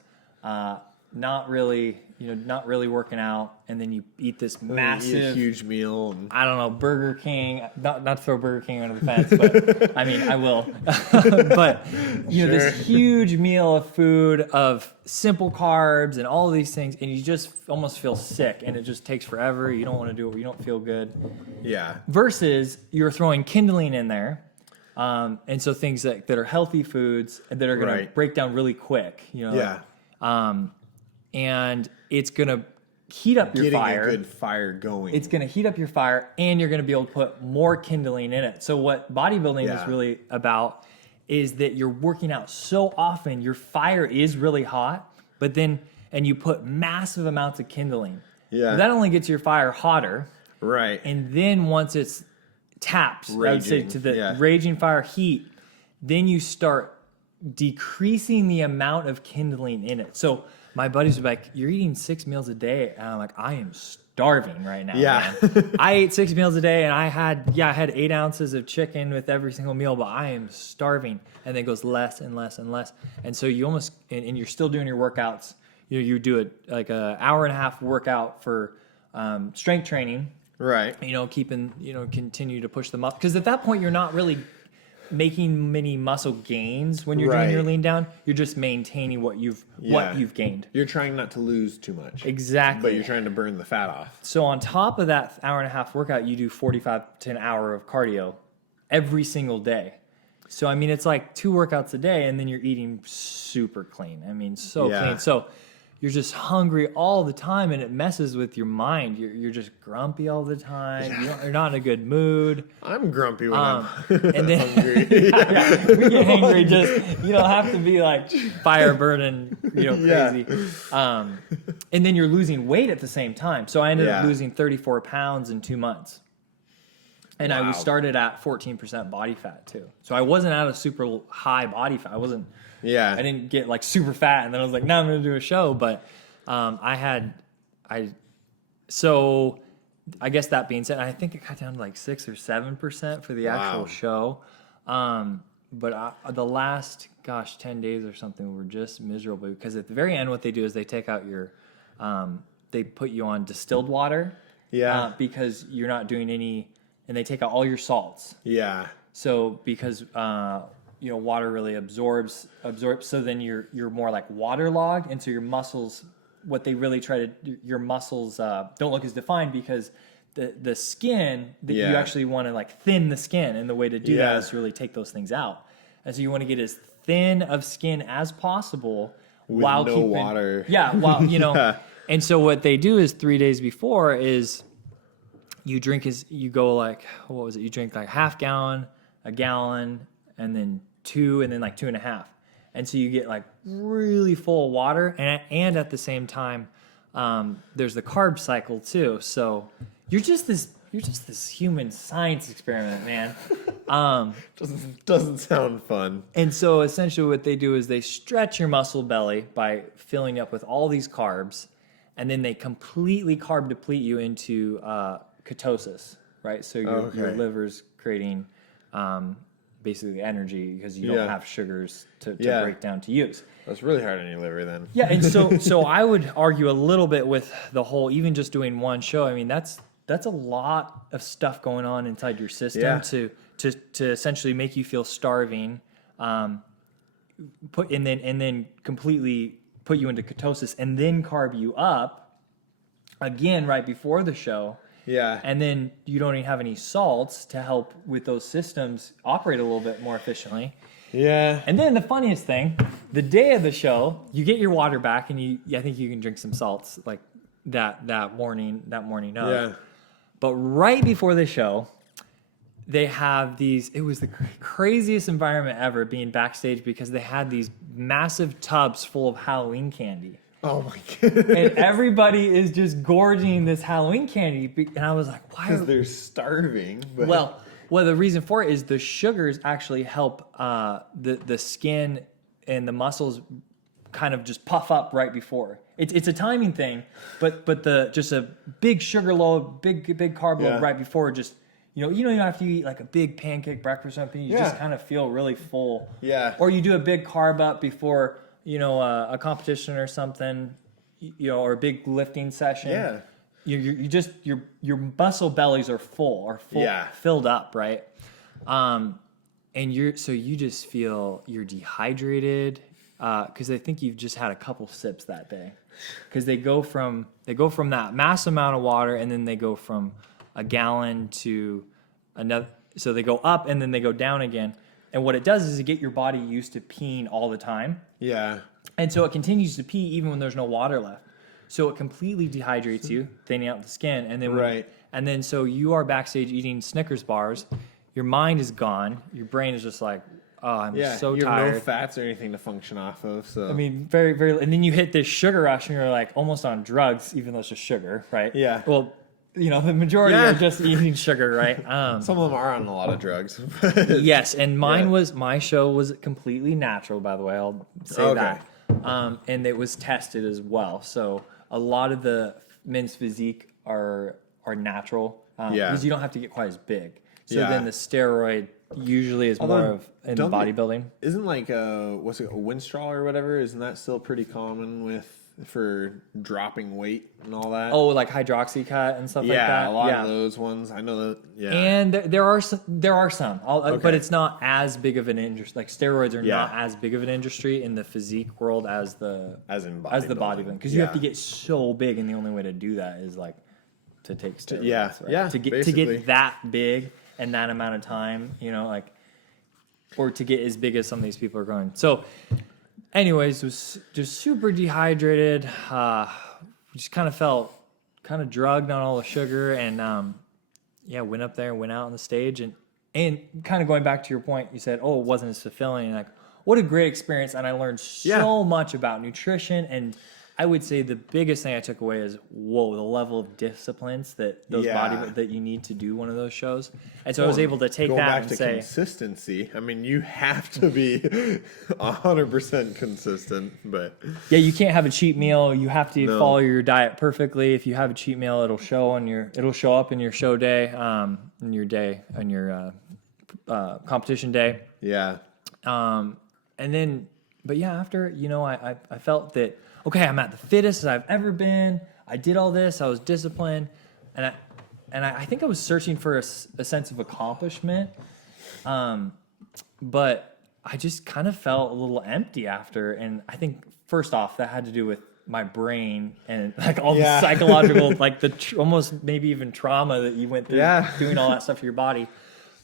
not really working out, and then you eat this massive, huge meal. I don't know, Burger King. Not to throw Burger King under the fence, but I mean I will. But this huge meal of food of simple carbs and all of these things, and you just almost feel sick, and it just takes forever. You don't want to do it. You don't feel good. Yeah. Versus you're throwing kindling in there. And so things that are healthy foods that are going to break down really quick, and it's going to heat up your fire. Getting a good fire going. It's going to heat up your fire, and you're going to be able to put more kindling in it. So what bodybuilding is really about is that you're working out so often, your fire is really hot, and you put massive amounts of kindling. Yeah. That only gets your fire hotter. Right. And then once it's taps, raging, I would say, to the raging fire heat, then you start decreasing the amount of kindling in it. So my buddies were like, you're eating 6 meals a day. And I'm like, I am starving right now. Yeah. I ate 6 meals a day and I had 8 ounces of chicken with every single meal, but I am starving. And then it goes less and less and less. And so you almost, and you're still doing your workouts. You do it like an hour and a half workout for strength training. Right. Continue to push them up. Because at that point, you're not really making many muscle gains when you're doing your lean down. You're just maintaining what you've gained. You're trying not to lose too much. Exactly. But you're trying to burn the fat off. So on top of that hour and a half workout, you do 45 to an hour of cardio every single day. So, I mean, it's like 2 workouts a day, and then you're eating super clean. I mean, so clean. So you're just hungry all the time, and it messes with your mind. You're just grumpy all the time. You're not in a good mood. I'm grumpy when I'm and then, hungry. We get hangry. Just you don't have to be like fire burning, crazy. And then you're losing weight at the same time. So I ended up losing 34 pounds in 2 months. And I started at 14% body fat too. So I wasn't at a super high body fat. I didn't get like super fat, and then I was like, now I'm going to do a show. But so I guess that being said, I think it got down to like 6 or 7% for the actual show. But the last, 10 days or something were just miserable, because at the very end, what they do is they take out they put you on distilled water. Yeah. Because you're not doing any, and they take out all your salts. Yeah. So because, water really absorbs. So then you're more like waterlogged, and so your muscles, what they really your muscles don't look as defined, because the skin that you actually want to like thin the skin, and the way to do that is to really take those things out. And so you want to get as thin of skin as possible while keeping water. Yeah, And so what they do is 3 days before is you drink you drink like half gallon, a gallon, and then 2, and then like 2.5. And so you get like really full of water, and at the same time, there's the carb cycle too. So you're just this human science experiment, man. Doesn't sound fun. And so essentially what they do is they stretch your muscle belly by filling up with all these carbs, and then they completely carb deplete you into ketosis, right? So your liver's creating basically energy because you don't have sugars to break down to use. That's really hard on your liver then. Yeah, and so I would argue a little bit with the whole, even just doing one show. I mean, that's a lot of stuff going on inside your system to essentially make you feel starving, and then completely put you into ketosis and then carb you up again right before the show. Yeah. And then you don't even have any salts to help with those systems operate a little bit more efficiently. Yeah. And then the funniest thing, the day of the show, you get your water back, and I think you can drink some salts like that morning of. Yeah. But right before the show, they have these, it was the craziest environment ever being backstage because they had these massive tubs full of Halloween candy. Oh my god. And everybody is just gorging this Halloween candy. And I was like, why? Because they're starving. But... Well, the reason for it is the sugars actually help the skin and the muscles kind of just puff up right before. It's a timing thing, but just a big sugar load, big carb load right before, just you don't even have to eat like a big pancake breakfast or something. You just kind of feel really full. Yeah. Or you do a big carb up before a competition or something, or a big lifting session. Yeah. You just your muscle bellies are full, filled up, right? And you just feel you're dehydrated because I think you've just had a couple sips that day, because they go from that mass amount of water, and then they go from a gallon to another. So they go up and then they go down again. And what it does is it get your body used to peeing all the time. Yeah. And so it continues to pee even when there's no water left. So it completely dehydrates you, thinning out the skin, and then so you are backstage eating Snickers bars. Your mind is gone. Your brain is just like, oh, I'm so tired. You have no fats or anything to function off of. So I mean, very, very. And then you hit this sugar rush, and you're like almost on drugs, even though it's just sugar, right? Yeah. Well, the majority are just eating sugar, right? Some of them are on a lot of drugs. Yes, and my show was completely natural, by the way. I'll say that. And it was tested as well. So a lot of the men's physique are natural because you don't have to get quite as big. So then the steroid usually is more of in bodybuilding. Isn't like a Winstrol or whatever? Isn't that still pretty common for dropping weight and all that? Oh, like hydroxycut and stuff like that. Yeah, a lot of those ones. I know that. Yeah, and there are some, but it's not as big of an industry. Like steroids are not as big of an industry in the physique world as the bodybuilding, because you have to get so big, and the only way to do that is like to take steroids. To get that big and that amount of time, or to get as big as some of these people are going. So. Anyways, was just super dehydrated. Just kind of felt kind of drugged on all the sugar, and went up there and went out on the stage, and kind of going back to your point, you said, oh, it wasn't as fulfilling. And like, what a great experience, and I learned so much about nutrition, and I would say the biggest thing I took away is, whoa, the level of disciplines that that you need to do one of those shows. And so I was able to take that and say, consistency. I mean, you have to be 100% consistent, but you can't have a cheat meal. You have to follow your diet perfectly. If you have a cheat meal, it'll show up in your show day, in your competition day. Yeah. And then, but after, I felt that, okay, I'm at the fittest I've ever been. I did all this. I was disciplined, and I think I was searching for a sense of accomplishment, but I just kind of felt a little empty after. And I think first off, that had to do with my brain and like all the psychological, like almost maybe even trauma that you went through doing all that stuff to your body,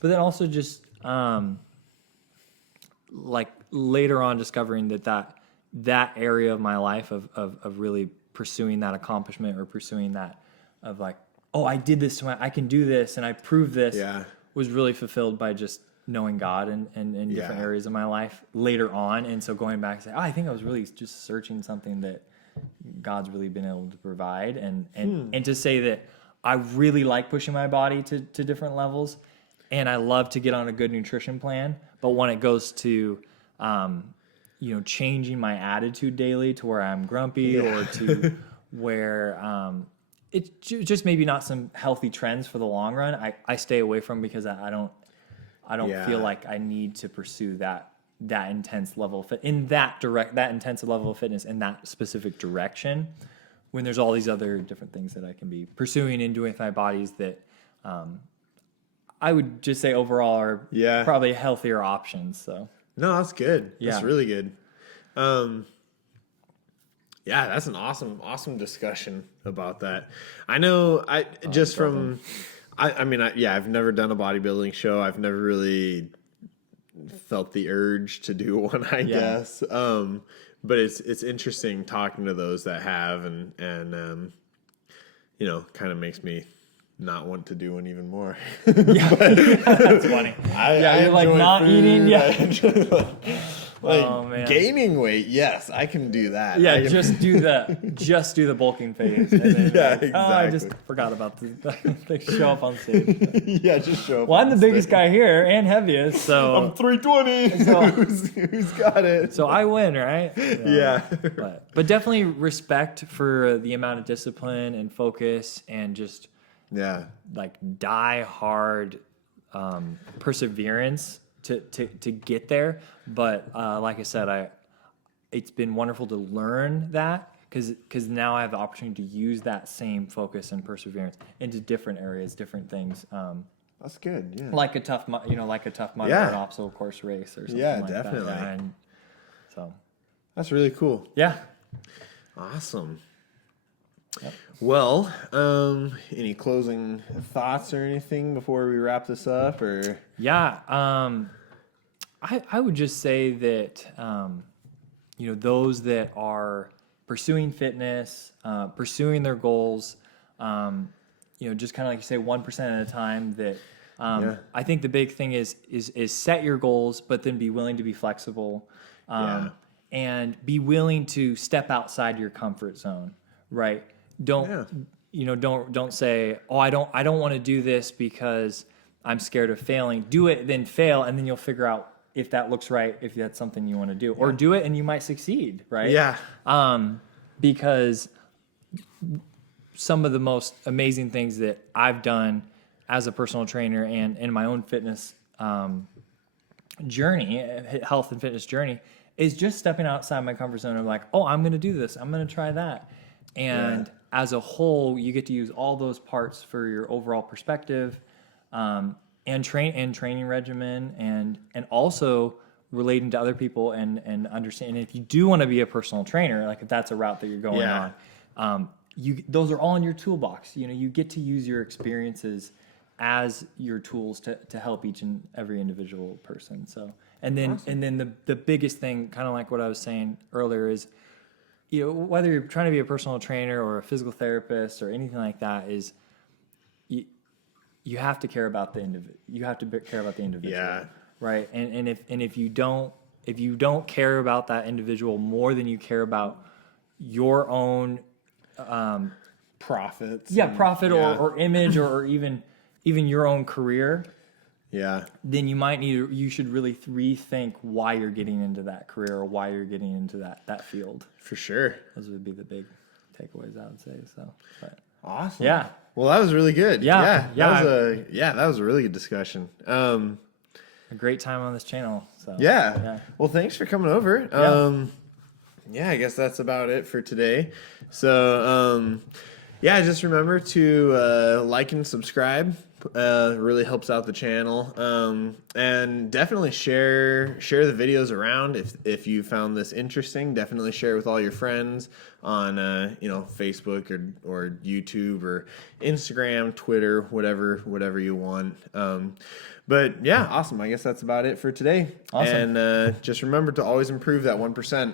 but then also just like later on discovering that area of my life of really pursuing that accomplishment, or pursuing that of like, oh, I did this, I can do this, and I proved this, was really fulfilled by just knowing God in different areas of my life later on. And so going back and say, I think I was really just searching something that God's really been able to provide. And to say that I really like pushing my body to different levels, and I love to get on a good nutrition plan. But when it goes to, changing my attitude daily to where I'm grumpy or to where it's just maybe not some healthy trends for the long run, I stay away from, because I don't feel like I need to pursue that intense level of that intensive level of fitness in that specific direction, when there's all these other different things that I can be pursuing and doing with my bodies that I would just say overall are probably healthier options. So no, that's good. That's really good. That's an awesome discussion about that. I know I've never done a bodybuilding show. I've never really felt the urge to do one, I guess. But it's interesting talking to those that have, and kind of makes me not want to do one even more. That's funny. You're like not food, eating. Oh man, gaining weight. Yes, I can do that. Yeah, just do the bulking phase. And then exactly. I just forgot about the show up on stage. Just show up. Well, I'm the biggest guy here and heaviest, so I'm 320. So, who's got it? So I win, right? But definitely respect for the amount of discipline and focus and just like die hard perseverance to get there. But like I said, it's been wonderful to learn that, because now I have the opportunity to use that same focus and perseverance into different areas, different things. That's good. Yeah. Like a tough mud or an obstacle course race or something like definitely. that. Yeah, and so that's really cool. Yeah. Awesome. Yep. Well, any closing thoughts or anything before we wrap this up? Or I would just say that those that are pursuing fitness, pursuing their goals, just kind of like you say, 1% at a time. That I think the big thing is set your goals, but then be willing to be flexible, and be willing to step outside your comfort zone. Right. Don't say, I don't want to do this because I'm scared of failing. Do it, then fail, and then you'll figure out if that looks right, if that's something you want to do. Or do it and you might succeed, right? Yeah. Because some of the most amazing things that I've done as a personal trainer and in my own fitness journey, health and fitness journey, is just stepping outside my comfort zone and like, I'm going to do this. I'm going to try that. And as a whole, you get to use all those parts for your overall perspective, and training regimen, and also relating to other people and understanding. If you do want to be a personal trainer, like if that's a route that you're going on, those are all in your toolbox. You get to use your experiences as your tools to help each and every individual person. So, and then the biggest thing, kind of like what I was saying earlier, is whether you're trying to be a personal trainer or a physical therapist or anything like that, is you have to care about the individual. You have to care about the individual, right? And if you don't care about that individual more than you care about your own profits, or image, or even your own career, then you should really rethink why you're getting into that career or why you're getting into that field. For sure, those would be the big takeaways I would say. So, but awesome. Yeah. Well, that was really good. That was a really good discussion. A great time on this channel. So Well, thanks for coming over. I guess that's about it for today. So just remember to like and subscribe. Really helps out the channel. And definitely share the videos around if you found this interesting. Definitely share with all your friends on Facebook or YouTube or Instagram, Twitter, whatever you want. But awesome. I guess that's about it for today. Awesome. And just remember to always improve that 1%.